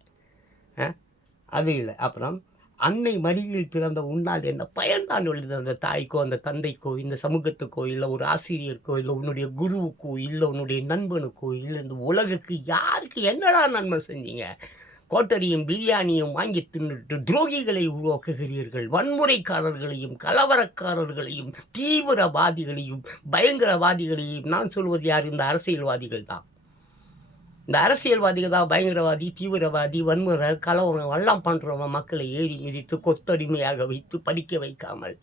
அது இல்லை. அப்புறம் அன்னை மடியில் பிறந்த உன்னால் என்ன பயன்தான் உள்ளது அந்த தாய்க்கோ, அந்த தந்தைக்கோ, இந்த சமூகத்துக்கோ, இல்லை ஒரு ஆசிரியருக்கோ, இல்லை உன்னுடைய குருவுக்கோ, இல்லை உன்னுடைய நண்பனுக்கோ, இல்லை இந்த உலகுக்கு யாருக்கு என்னடா நன்மை செஞ்சீங்க? கோட்டரியும் பிரியாணியும் வாங்கி தின்னுட்டு துரோகிகளை உருவாக்குகிறீர்கள். வன்முறைக்காரர்களையும் கலவரக்காரர்களையும் தீவிரவாதிகளையும் பயங்கரவாதிகளையும். நான் சொல்வது யார்? இந்த அரசியல்வாதிகள் தான். இந்த அரசியல்வாதிகள் தான் பயங்கரவாதி, தீவிரவாதி, வன்முறை, கலவரம் எல்லாம் பண்ணுறவன். மக்களை ஏறி மிதித்து கொத்தடிமையாக வைத்து படிக்க வைக்காமல்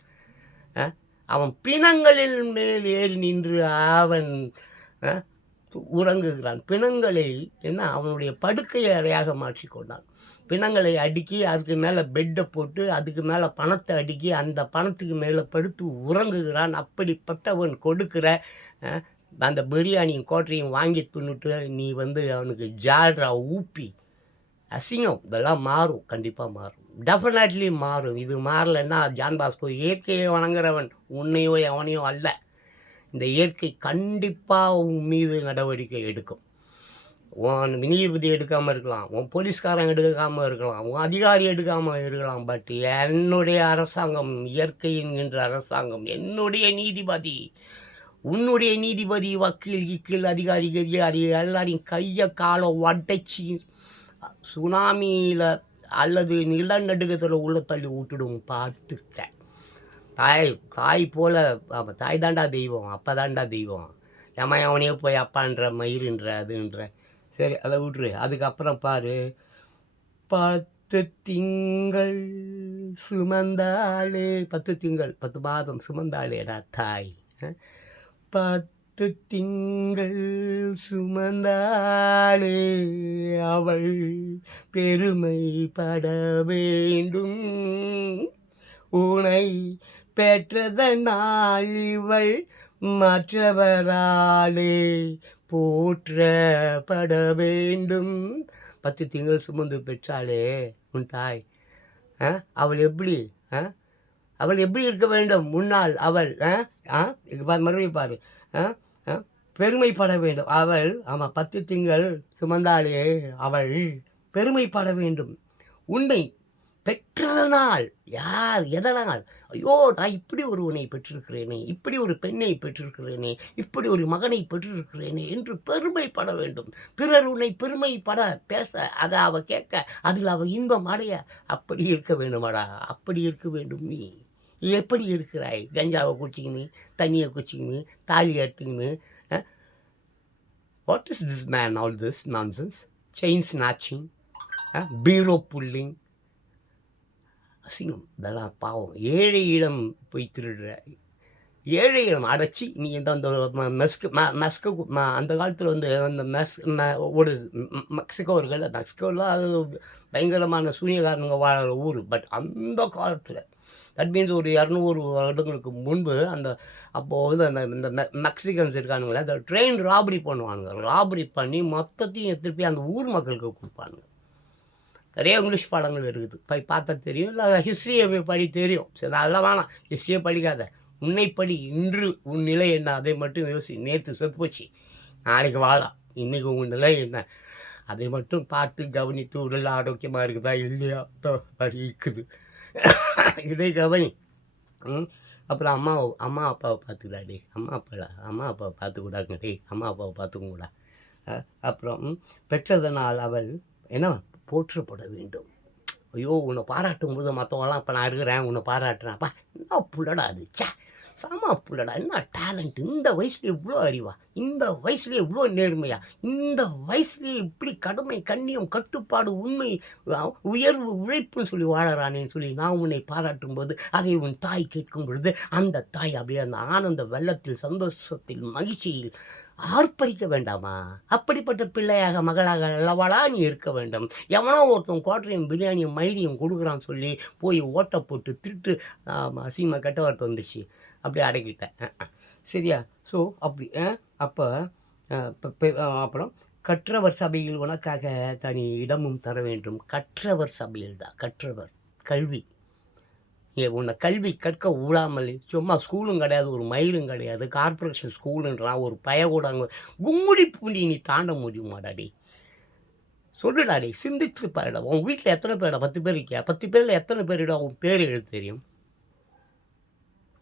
அவன் பிணங்களில் மேல் ஏறி நின்று அவன் உறங்குகிறான். பிணங்களை அவனுடைய படுக்கை அறையாக மாற்றிக்கொண்டான். பிணங்களை அடுக்கி அதுக்கு மேலே பெட்டை போட்டு அதுக்கு மேலே பணத்தை அடுக்கி அந்த பணத்துக்கு மேலே படுத்து உறங்குகிறான். அப்படிப்பட்டவன் கொடுக்குற அந்த பிரியாணியும் கோட்டரையும் வாங்கி தின்னுட்டு நீ அவனுக்கு ஜால்ரா ஊப்பி அசிங்கம். இதெல்லாம் மாறும், கண்டிப்பாக மாறும், டெஃபினெட்லி மாறும். இது மாறலைன்னா ஜான் பாஸ்கோ இயற்கையை வணங்குறவன், உன்னையோ எவனையோ அல்ல. இந்த இயற்கை கண்டிப்பாக உன் மீது நடவடிக்கை எடுக்கும். உன் நீதிபதி எடுக்காமல் இருக்கலாம், உன் போலீஸ்காரன் எடுக்காமல் இருக்கலாம், உன் அதிகாரி எடுக்காமல் இருக்கலாம். பட் என்னுடைய அரசாங்கம், இயற்கை என்கின்ற அரசாங்கம், என்னுடைய நீதிபதி, உன்னுடைய நீதிபதி, வக்கீல் அதிகாரிகள் எல்லாரையும் கையை காலை உடைச்சி சுனாமியில் அல்லது நிலநடுக்கத்தில் உள்ள தள்ளி விட்டுடும். பார்த்துக்க. தாய் போல் தாய் தாண்டா தெய்வம், அப்போ தாண்டா தெய்வம். ஏமா அவனையே போய் அப்பான்ற மயிருன்ற அதுன்ற. சரி அதை விட்ரு. அதுக்கப்புறம் பாரு, 10 திங்கள் சுமந்தாளே, 10 திங்கள் 10 மாதம் சுமந்தாளேடா தாய். 10 திங்கள் சுமந்தாளே அவள் பெருமைப்பட வேண்டும். உனை பெற்றதனால் இவள் மற்றவராலே போற்றப்பட வேண்டும். 10 திங்கள் சுமந்து பெற்றாளே உன் தாய். அவள் எப்படி அவள் எப்படி இருக்க வேண்டும் முன்னால் அவள்? இது பாரு, மறுபடியும் பாரு. பெருமைப்பட வேண்டும் அவள். ஆமாம், 10 திங்கள் சுமந்தாலே அவள் பெருமைப்பட வேண்டும். உண்மை பெற்றதனால். யார் எதனால்? ஐயோ, நான் இப்படி ஒருவனை பெற்றிருக்கிறேனே, இப்படி ஒரு பெண்ணை பெற்றிருக்கிறேனே, இப்படி ஒரு மகனை பெற்றிருக்கிறேனே என்று பெருமைப்பட வேண்டும். பிறர் உன்னை பெருமைப்பட பேச, அதை அவ கேட்க, அதில் அவ இன்பம் அடைய. அப்படி இருக்க வேண்டுமாடா, அப்படி இருக்க வேண்டும். நீ எப்படி இருக்கிறாய்? கஞ்சாவை குடிச்சிக்கின்னு, தண்ணியை குடிச்சிக்கின்னு, தாலி எடுத்துக்கின்னு. What is this man, all this nonsense? Chain snatching, bureau pulling, அசிங்கம். இதெல்லாம் பாவம். ஏழையிடம் போய் திருடுற, ஏழையிடம் அடைச்சி நீ அந்த அந்த காலத்தில் வந்து அந்த ஒரு மெக்சிகோவில் அது பயங்கரமான சூனியக்காரனுங்க வாழற ஊர். பட் அந்த காலத்தில் தட் மீன்ஸ் ஒரு 200 வருடங்களுக்கு முன்பு அப்போது வந்து இந்த மெக்சிகன்ஸ் இருக்கானுங்களே, அந்த ட்ரெயின் ராபரி பண்ணுவானுங்க. ராபரி பண்ணி மொத்தத்தையும் திருப்பி அந்த ஊர் மக்களுக்கு கொடுப்பானுங்க. நிறைய இங்கிலீஷ் பாடங்கள் இருக்குது, போய் பார்த்தா தெரியும். இல்லை ஹிஸ்ட்ரியை போய் படி தெரியும். சரி, அதெல்லாம் வேணாம், ஹிஸ்ட்ரியை படிக்காத, உன்னை படி. இன்று உன் நிலை என்ன, அதை மட்டும் யோசி. நேற்று செத்துப்போச்சு, நாளைக்கு வாழலாம். இன்றைக்கி உன் நிலை என்ன, அதை மட்டும் பார்த்து கவனித்து உடல் ஆரோக்கியமாக இருக்குதா இல்லையா இருக்குது, இதை கவனி. அப்புறம் அம்மா அப்பாவை பார்த்துக்கூடா டே, அம்மா அப்பாவை பார்த்துக்கூடாங்க டே, அம்மா அப்பாவை பார்த்துக்கூடா. அப்புறம் பெற்றதனால் அவள் என்ன போற்றப்பட வேண்டும். ஐயோ, உன்னை பாராட்டும் போது மற்றவங்களாம் இப்போ நான் இருக்கிறேன் உன்னை பாராட்டுறேன்ப்பா, என்ன புள்ளடா அது, சே சாமா புள்ளடா, என்ன டேலண்ட், இந்த வயசுலேயே இவ்வளோ அறிவா, இந்த வயசுலேயே இவ்வளோ நேர்மையா, இந்த வயசுலேயே இப்படி கடமை கண்ணியம் கட்டுப்பாடு உண்மை உயர்வு உழைப்புன்னு சொல்லி வாழறானேன்னு சொல்லி நான் உன்னை பாராட்டும் போது அதை உன் தாய் கேட்கும் பொழுது அந்த தாய் அப்படியே அந்த ஆனந்த வெள்ளத்தில் சந்தோஷத்தில் மகிழ்ச்சியில் ஆர்ப்பரிக்க வேண்டாமா? அப்படிப்பட்ட பிள்ளையாக மகளாக அல்லவாளா நீ இருக்க வேண்டும். எவனோ ஒருத்தன் கோட்டரையும் பிரியாணியும் மயிரியும் கொடுக்குறான்னு சொல்லி போய் ஓட்டை போட்டு திருட்டு அசிங்கமாக கெட்ட வார்த்தை வந்துடுச்சு, அப்படியே அடக்கிட்டேன். சரியா? ஸோ அப்படி அப்போ அப்புறம் கற்றவர் சபையில் உனக்காக தனி இடமும் தர வேண்டும். கற்றவர் சபையில் தான், கற்றவர் கல்வி. உன்னை கல்வி கற்க விடாமல் சும்மா ஸ்கூலும் கிடையாது, ஒரு மயிலும் கிடையாது, கார்பரேஷன் ஸ்கூலுன்றான், ஒரு பயக்கூடாங்க கும்முடி பூண்டி நீ தாண்ட முடியுமாடாடி? சொல்லுடாடி, சிந்திச்சு பாருடா. உன் வீட்டில் எத்தனை பேருடா? 10 பேர் இருக்கியா? 10 பேரில் எத்தனை பேருடா உன் பேர் எழுத தெரியும்?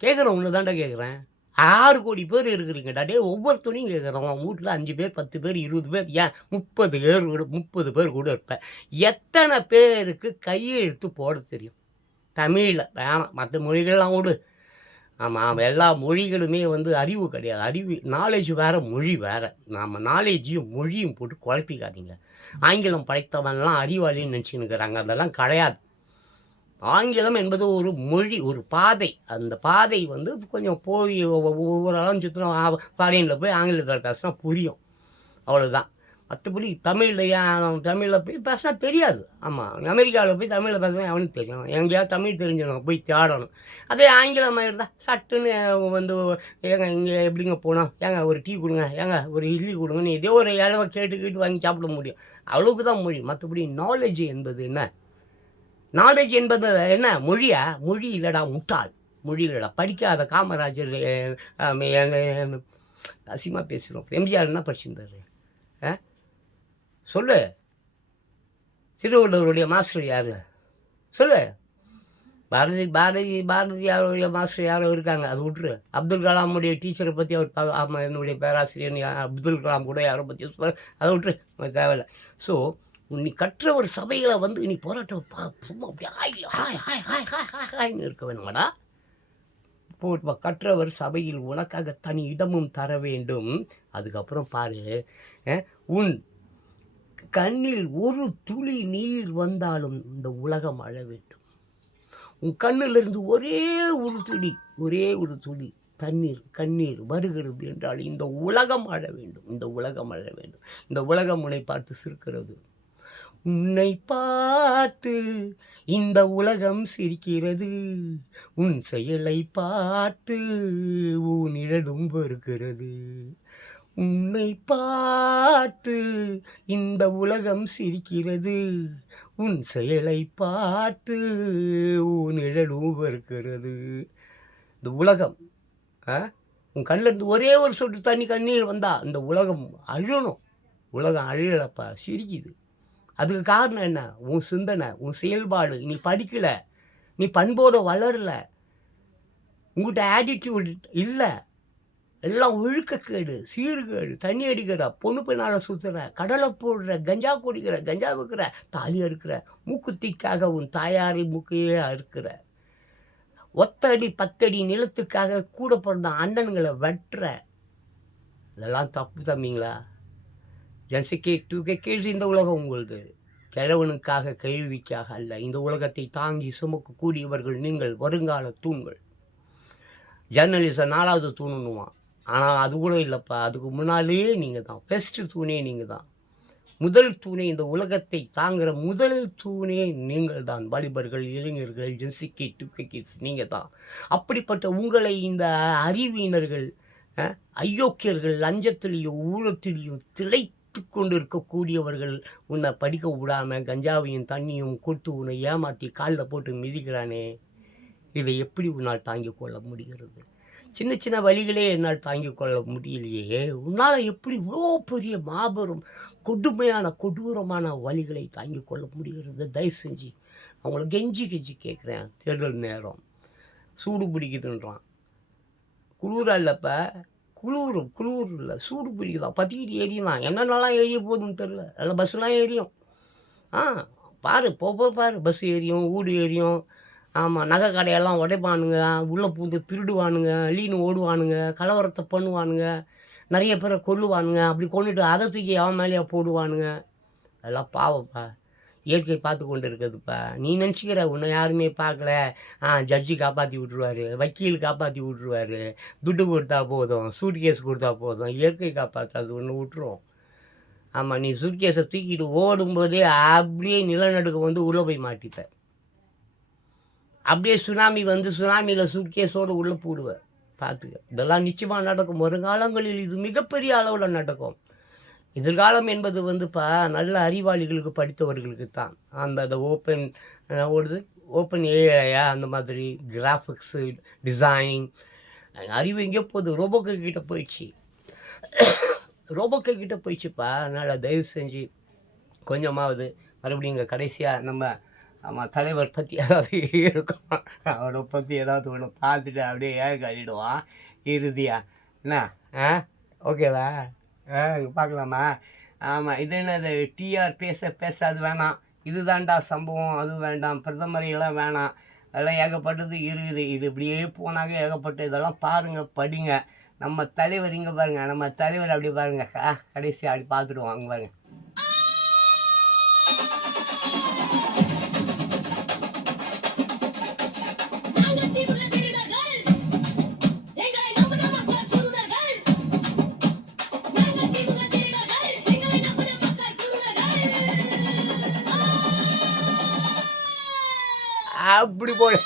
கேட்குறேன், ஒன்று தாண்டா கேட்குறேன். 6 கோடி பேர் இருக்கிறீங்கடா டே. ஒவ்வொருத்தனையும் கேட்குறோம். உன் வீட்டில் 5 பேர் 10 பேர் 20 பேர் ஏன் 30 பேர் கூட இருப்பேன். எத்தனை பேருக்கு கையெழுத்து போட தெரியும் தமிழில்? வேணாம், மற்ற மொழிகள்லாம் விடு. ஆமாம், எல்லா மொழிகளுமே வந்து அறிவு கிடையாது. அறிவு நாலேஜ் வேறு, மொழி வேறு. நாம் நாலேஜையும் மொழியும் போட்டு குழப்பிக்காதீங்க. ஆங்கிலம் படைத்தவன்லாம் அறிவாளின்னு நினச்சின்னு இருக்கிறாங்க, அதெல்லாம் கிடையாது. ஆங்கிலம் என்பது ஒரு மொழி, ஒரு பாதை. அந்த பாதை வந்து கொஞ்சம் போய் ஒவ்வொரு அளவு சுற்றின ஃபாரினில் போய் ஆங்கிலத்தில் பேசினா புரியும், அவ்வளோதான். மற்றபடி தமிழில் போய் பேசினா தெரியாது. ஆமாம், அமெரிக்காவில் போய் தமிழில் பேசினா அவனுக்கு தெரியும். எங்கேயாவது தமிழ் தெரிஞ்சவங்க போய் தேடணும். அதே ஆங்கிலமாக இருந்தால் சட்டுன்னு வந்து ஏங்க இங்கே எப்படிங்க போனோம், ஏங்க ஒரு டீ கொடுங்க, ஏங்க ஒரு இட்லி கொடுங்கன்னு ஏதோ ஒரு இளவை கேட்டு வாங்கி சாப்பிட முடியும். அவ்வளவுக்கு தான் மொழி. மற்றபடி நாலேஜ் என்பது என்ன? நாலேஜ் என்பது என்ன? மொழியா? மொழி இல்லைடா, முட்டாள். மொழி இல்லைடா, படிக்காத காமராஜர் அசிமா பேசுகிறோம். எம்ஜிஆர் என்ன படிச்சிருந்தாரு? சொல்லு. திருவள்ளுவருடைய மாஸ்டர் யார்? சொல்லு. பாரதியாருடைய மாஸ்டர் யாரோ இருக்காங்க, அது விட்டுரு. அப்துல் கலாமுடைய டீச்சரை பற்றி அவர் என்னுடைய பேராசிரியர் அப்துல் கலாம் கூட யாரை பற்றி அதை விட்டுரு, தேவையில்லை. ஸோ நீ கற்ற ஒரு சபைகளை வந்து நீ போராட்டம் சும்மா அப்படியே hi hi hi hi hi ஹாய்ன்னு இருக்க வேணுமாடா? கற்றவர் சபையில் உனக்காக தனி இடமும் தர வேண்டும். அதுக்கப்புறம் பாரு, உன் கண்ணில் ஒரு துளி நீர் வந்தாலும் இந்த உலகம் அழ வேண்டும். உன் கண்ணிலிருந்து ஒரே ஒரு துளி கண்ணீர் வருகிறது என்றால் இந்த உலகம் அழ வேண்டும். இந்த உலகம் உன்னை பார்த்து சிரிக்கிறது. உன்னை பார்த்து இந்த உலகம் சிரிக்கிறது. உன் செயலை பார்த்து உன் நிழலும் வருகிறது. உன்னை பார்த்து இந்த உலகம் சிரிக்கிறது. உன் செயலை பார்த்து உன் நிழலும் வருகிறது. இந்த உலகம் உன் கண்ணிலிருந்து ஒரே ஒரு சொட்டு கண்ணீர் வந்தால் இந்த உலகம் அழணும். உலகம் அழலப்பா, சிரிக்குது. அதுக்கு காரணம் என்ன? உன் சிந்தனை, உன் செயல்பாடு. நீ படிக்கலை, நீ பண்போடு வளரல, உங்கள்கிட்ட ஆட்டிடியூட் இல்லை, எல்லாம் ஒழுக்கக்கேடு, சீர்கேடு, தண்ணி அடிக்கிற, பொண்ணு பெண்ணால் சுற்றுற, கடலை போடுற, கஞ்சா குடிக்கிற, கஞ்சா வைக்கிற, தாலி அறுக்கிற, மூக்குத்திக்காக உன் தாயாரை மூக்கையே அறுக்கிற, 10 அடி 10 அடி நிலத்துக்காக கூட பிறந்த அண்ணன்களை வெட்டுற. இதெல்லாம் தப்பு தம்பிங்களா? ஜன்சிக்கு 2 கேஸ் இந்த உலகம் உங்களுது. கிழவனுக்காக கேள்விக்காக அல்ல. இந்த உலகத்தை தாங்கி சுமக்கக்கூடியவர்கள் நீங்கள், வருங்கால தூண்கள். ஜேர்னலிஸ்டை 4வது தூணுன்னுவான். ஆனால் அது கூட இல்லைப்பா, அதுக்கு முன்னாலேயே நீங்கள் தான் ஃபஸ்ட்டு தூணே. நீங்கள் தான் முதல் தூணே. இந்த உலகத்தை தாங்குகிற முதல் தூணே நீங்கள் தான். வாலிபர்கள், இளைஞர்கள், ஜென்சிக்கு 2 கிட்ஸ் நீங்கள் தான். அப்படிப்பட்ட உங்களை இந்த அறிவியினர்கள், அயோக்கியர்கள், லஞ்சத்திலையும் ஊழத்திலையும் திளைத்து கொண்டு இருக்கக்கூடியவர்கள் உன்னை படிக்க விடாமல் கஞ்சாவையும் தண்ணியும் கொடுத்து உன்னை ஏமாற்றி காலில் போட்டு மிதிக்கிறானே, இதை எப்படி உன்னால் தாங்கிக் கொள்ள முடிகிறது? சின்ன சின்ன வழிகளே என்னால் தாங்கிக் கொள்ள முடியலையே, உன்னால் எப்படி இவ்வளோ பெரிய மாபெரும் கொடுமையான கொடூரமான வழிகளை தாங்கிக் கொள்ள முடிகிறது? தயவு செஞ்சு அவங்கள கெஞ்சி கேட்குறேன். தேர்தல் நேரம், சூடு பிடிக்குதுன்றான். குளிராக இல்லைப்பா, குளிர் இல்லை, சூடு பிடிக்குதான். பற்றிக்கிட்டு எரியும். என்னென்னலாம் எரிய போகுதுன்னு தெரில. அதில் பஸ்ஸுலாம் எரியும். பாரு, பாரு, பஸ் எரியும், வீடு எரியும். ஆமாம், நகை கடையெல்லாம் உடைப்பானுங்க, உள்ளே பூந்து திருடுவானுங்க, லீனு ஓடுவானுங்க, கலவரத்தை பண்ணுவானுங்க, நிறைய பேரை கொல்லுவானுங்க. அப்படி கொண்டுட்டு அதை தூக்கி அவன் மேலேயே போடுவானுங்க. அதெல்லாம் பாவப்பா, இயற்கை பார்த்து கொண்டு இருக்குதுப்பா. நீ நினச்சிக்கிற உன்னை யாருமே பார்க்கல, ஜட்ஜி காப்பாற்றி விட்ருவார், வக்கீல் காப்பாற்றி விட்ருவார், துட்டு கொடுத்தா போதும், சூட் கேஸ் கொடுத்தா போதும், இயற்கை காப்பாற்றாது ஒன்று விட்டுரும். ஆமாம், நீ சூட் கேஸை தூக்கிட்டு ஓடும்போதே அப்படியே நிலநடுக்கம் வந்து உள்ளே போய் மாட்டிப்ப. அப்படியே சுனாமி வந்து சுனாமியில் சூட்கேஸோடு உள்ளே போடுவேன். பார்த்துக்க, இதெல்லாம் நிச்சயமாக நடக்கும். வருங்காலங்களில் இது மிகப்பெரிய அளவில் நடக்கும். எதிர்காலம் என்பது வந்துப்பா நல்ல அறிவாளிகளுக்கு, படித்தவர்களுக்கு தான். அந்த ஓப்பன் ஏஐயா, அந்த மாதிரி கிராஃபிக்ஸு, டிசைனிங் அறிவு எங்கே போகுது? ரோபோக்கள் கிட்ட போயிடுச்சுப்பா. அதனால் தயவு செஞ்சு கொஞ்சமாவது மறுபடியும் இங்கே கடைசியாக நம்ம தலைவர் பற்றி ஏதாவது இருக்கும், அவனை பற்றி ஏதாவது ஒன்று பார்த்துட்டு அப்படியே கழிடுவான் இறுதியாக. என்ன ஓகேவா? பார்க்கலாமா? ஆமாம், இது என்னது டிஆர் பேச அது வேணாம், இது தாண்டா சம்பவம், அது வேண்டாம், பிரதமரையெல்லாம் வேணாம், அதெல்லாம் ஏகப்பட்டது இருக்குது. இது இப்படியே போனாங்க ஏகப்பட்ட. இதெல்லாம் பாருங்கள், படிங்க. நம்ம தலைவர் இங்கே பாருங்கள், நம்ம தலைவர் அப்படி பாருங்கள், கடைசி அப்படி பார்த்துடுவோம். அங்கே பாருங்கள். அப்படி போடு.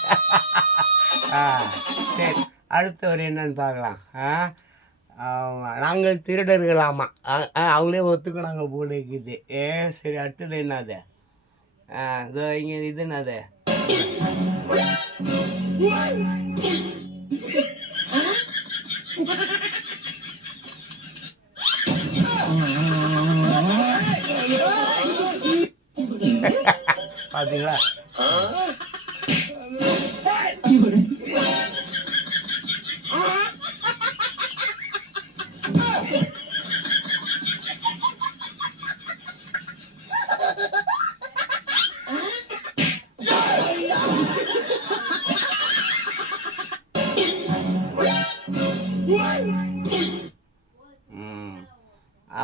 சரி, அடுத்தவர் என்னன்னு பார்க்கலாம். நாங்கள் திருடர்களாமா, அவங்களே ஒத்துக்கினாங்க போல இருக்குது. சரி, அடுத்தது என்னது? இதோ இங்கே இது என்னது? பார்த்தீங்களா?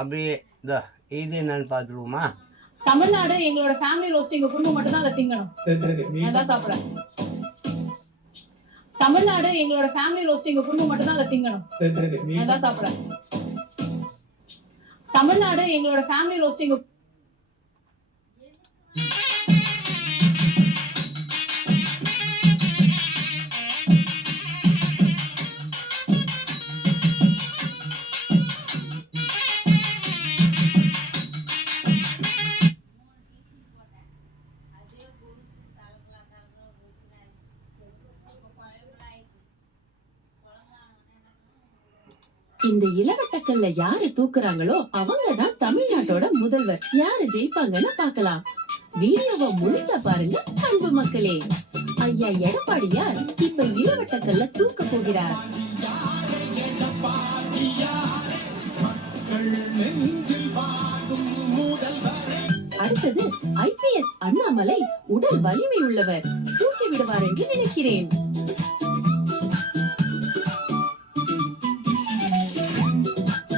அப்படியே இந்த இது என்னன்னு பார்த்துருவோமா? தமிழ்நாடு எங்களோட ஃபேமிலி ரோஸ்ட் எங்க குடும்பம் மட்டும் தான் அதை திங்கணும். அதான் சாப்பிடுறேன். தமிழ்நாடு எங்களோட ஃபேமிலி ரோஸ்ட் எங்க குடும்பம் மட்டும் தான் அதை திங்கணும். அதான் சாப்பிடுறேன். தமிழ்நாடு எங்களோட ஃபேமிலி ரோஸ்ட் எங்க இந்த இளவட்டக்கல்ல யாரு தூக்குறாங்களோ அவங்க தான் தமிழ்நாட்டோட முதல்வர். யாரு ஜெயிப்பாங்கன்னு பார்க்கலாம். வீடியோவை முழுசா பாருங்க அன்பு மக்களே. ஐயா எடப்பாடியார் இப்ப இளவட்டக்கல்ல தூக்க போகிறார். அடுத்தது IPS அண்ணாமலை உடல் வலிமை உள்ளவர், தூக்கி விடுவார் என்று நினைக்கிறேன்.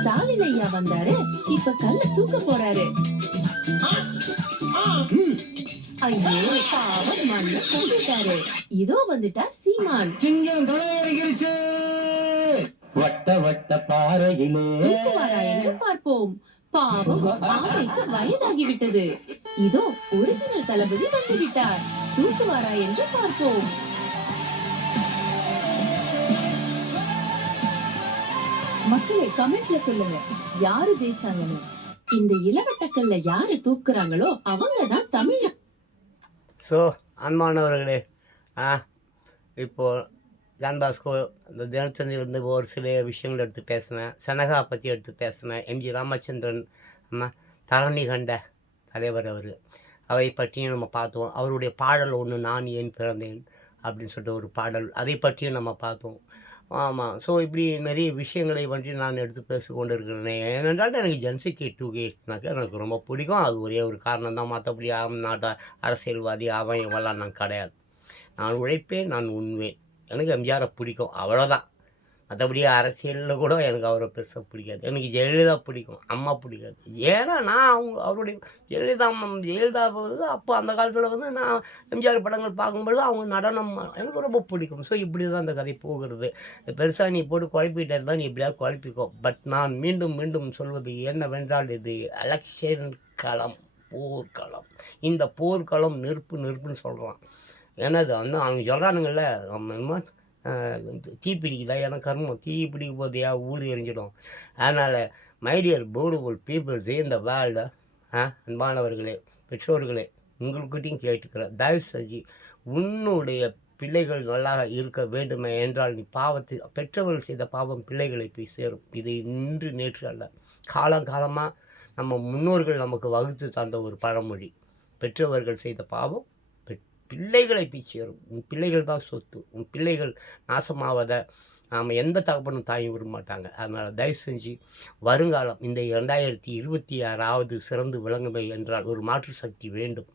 ஸ்டாலின் ஐயா வந்தாரு, இப்ப கல்ல தூக்க போறாரு. ஐயோ பாவம் மண்ண போட்டுட்டாரு. இதோ வந்துட்டார் சீமான். வட்ட வட்ட பாறையிலே தூக்குவாரா என்று பார்ப்போம். பாவம் ஆமைக்கு வயதாகிவிட்டது. இதோ ஒரிஜினல் தளபதி வந்துவிட்டார். தூக்குவாரா என்று பார்ப்போம். மக்களே கமெண்ட்ல சொல்லுங்க யாரு ஜெயிச்சாங்கன்னு. இந்த இளவட்டக்கல்ல யாரு தூக்குறாங்களோ அவங்க தான் தமிழ்நாடு. ஸோ அன்பானவர்களே, இப்போது ஜான் பாஸ்கோ இந்த தினத்தந்தி வந்து ஒரு சில விஷயங்கள் எடுத்து பேசினேன். செனகா பற்றி எடுத்து பேசினேன். MG ராமச்சந்திரன் தரணி கண்ட தலைவர் அவரை பற்றியும் நம்ம பார்த்தோம். அவருடைய பாடல் ஒன்று, நான் ஏன் பிறந்தேன் அப்படின்னு சொல்லிட்டு ஒரு பாடல், அதை பற்றியும் நம்ம பார்த்தோம். ஆமாம். ஸோ இப்படி நிறைய விஷயங்களை பற்றி நான் எடுத்து பேசிக்கொண்டு இருக்கிறேன். ஏனென்றால் எனக்கு ஜென்சிக்கு 2Ksனாக்கா எனக்கு ரொம்ப பிடிக்கும். அது ஒரே ஒரு காரணம் தான். மற்றபடி நாட்டு அரசியல்வாதி அவன் இவெல்லாம் நான் கிடையாது. நான் உழைப்பேன், நான் உண்வேன். எனக்கு எம்ஜிஆரை பிடிக்கும், அவ்வளோதான். மற்றபடி அரசியலில் கூட எனக்கு அவரை பெருசாக பிடிக்காது. எனக்கு ஜெயலலிதா பிடிக்கும், அம்மா பிடிக்காது. ஏன்னா நான் அவருடைய ஜெயலலிதா வந்து அப்போ அந்த காலத்தில் வந்து நான் எம்ஜிஆர் படங்கள் பார்க்கும்பொழுது அவங்க நடனம் எனக்கு ரொம்ப பிடிக்கும். ஸோ இப்படி தான் அந்த கதை போகிறது. பெருசாக நீ போட்டு குழப்பிட்டே இருந்தால் நீ எப்படியாவது குழப்பிக்கோ. பட் நான் மீண்டும் மீண்டும் சொல்வது என்னவென்றால், இது எலெக்ஷன் களம், போர்க்களம். இந்த போர்க்களம் நெருப்புன்னு சொல்கிறான். என்னது வந்து அவங்க சொல்கிறானுங்கள்ல, நம்ம தீ பிடிக்குதா, எனக்கு கர்மம் தீ பிடிக்க போதையா ஊர் எரிஞ்சிடும். அதனால் மை டியர் பியூட்டிஃபுல் பீப்புள்ஸ் இந்த வேர்ல்டு, அன்பானவர்களே, பெற்றோர்களே, உங்களுக்கிட்டையும் கேட்டுக்கிறேன், தயவு செஞ்சு உன்னுடைய பிள்ளைகள் நல்லா இருக்க வேண்டுமே என்றால் நீ பெற்றவர்கள் செய்த பாவம் பிள்ளைகளை போய் சேரும். இது இன்று நேற்று அல்ல, காலங்காலமாக நம்ம முன்னோர்கள் நமக்கு வகுத்து தந்த ஒரு பழமொழி. பெற்றவர்கள் செய்த பாவம் பிள்ளைகளை போய் சேரும். உன் பிள்ளைகள் தான் சொத்து. உன் பிள்ளைகள் நாசமாவதை நாம் எந்த தகப்பனும் தாயும் விரும்ப மாட்டாங்க. அதனால் தயவு செஞ்சு வருங்காலம் இந்த 2026 சிறந்து விளங்குமை என்றால் ஒரு மாற்று சக்தி வேண்டும்.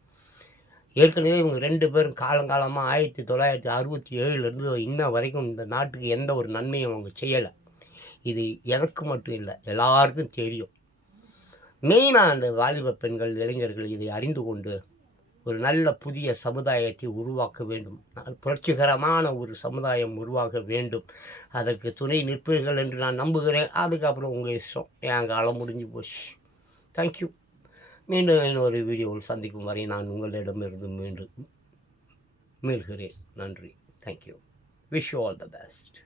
ஏற்கனவே இவங்க 2 பேரும் காலங்காலமாக 1967 இன்ன வரைக்கும் இந்த நாட்டுக்கு எந்த ஒரு நன்மையும் அவங்க செய்யலை. இது எனக்கு மட்டும் இல்லை, எல்லாருக்கும் தெரியும். மெயினாக அந்த வாலிப பெண்கள், இளைஞர்கள் இதை அறிந்து கொண்டு ஒரு நல்ல புதிய சமுதாயத்தை உருவாக்க வேண்டும். புரட்சிகரமான ஒரு சமுதாயம் உருவாக வேண்டும். அதற்கு துணை நிற்பீர்கள் என்று நான் நம்புகிறேன். அதுக்கப்புறம் உங்கள் இஷ்டம். என் காலம் முடிஞ்சு போச்சு. தேங்க்யூ. மீண்டும் இன்னொரு வீடியோவில் சந்திக்கும் வரை நான் உங்களிடமிருந்து மீள்கிறேன். நன்றி. Thank you. Wish you all the best.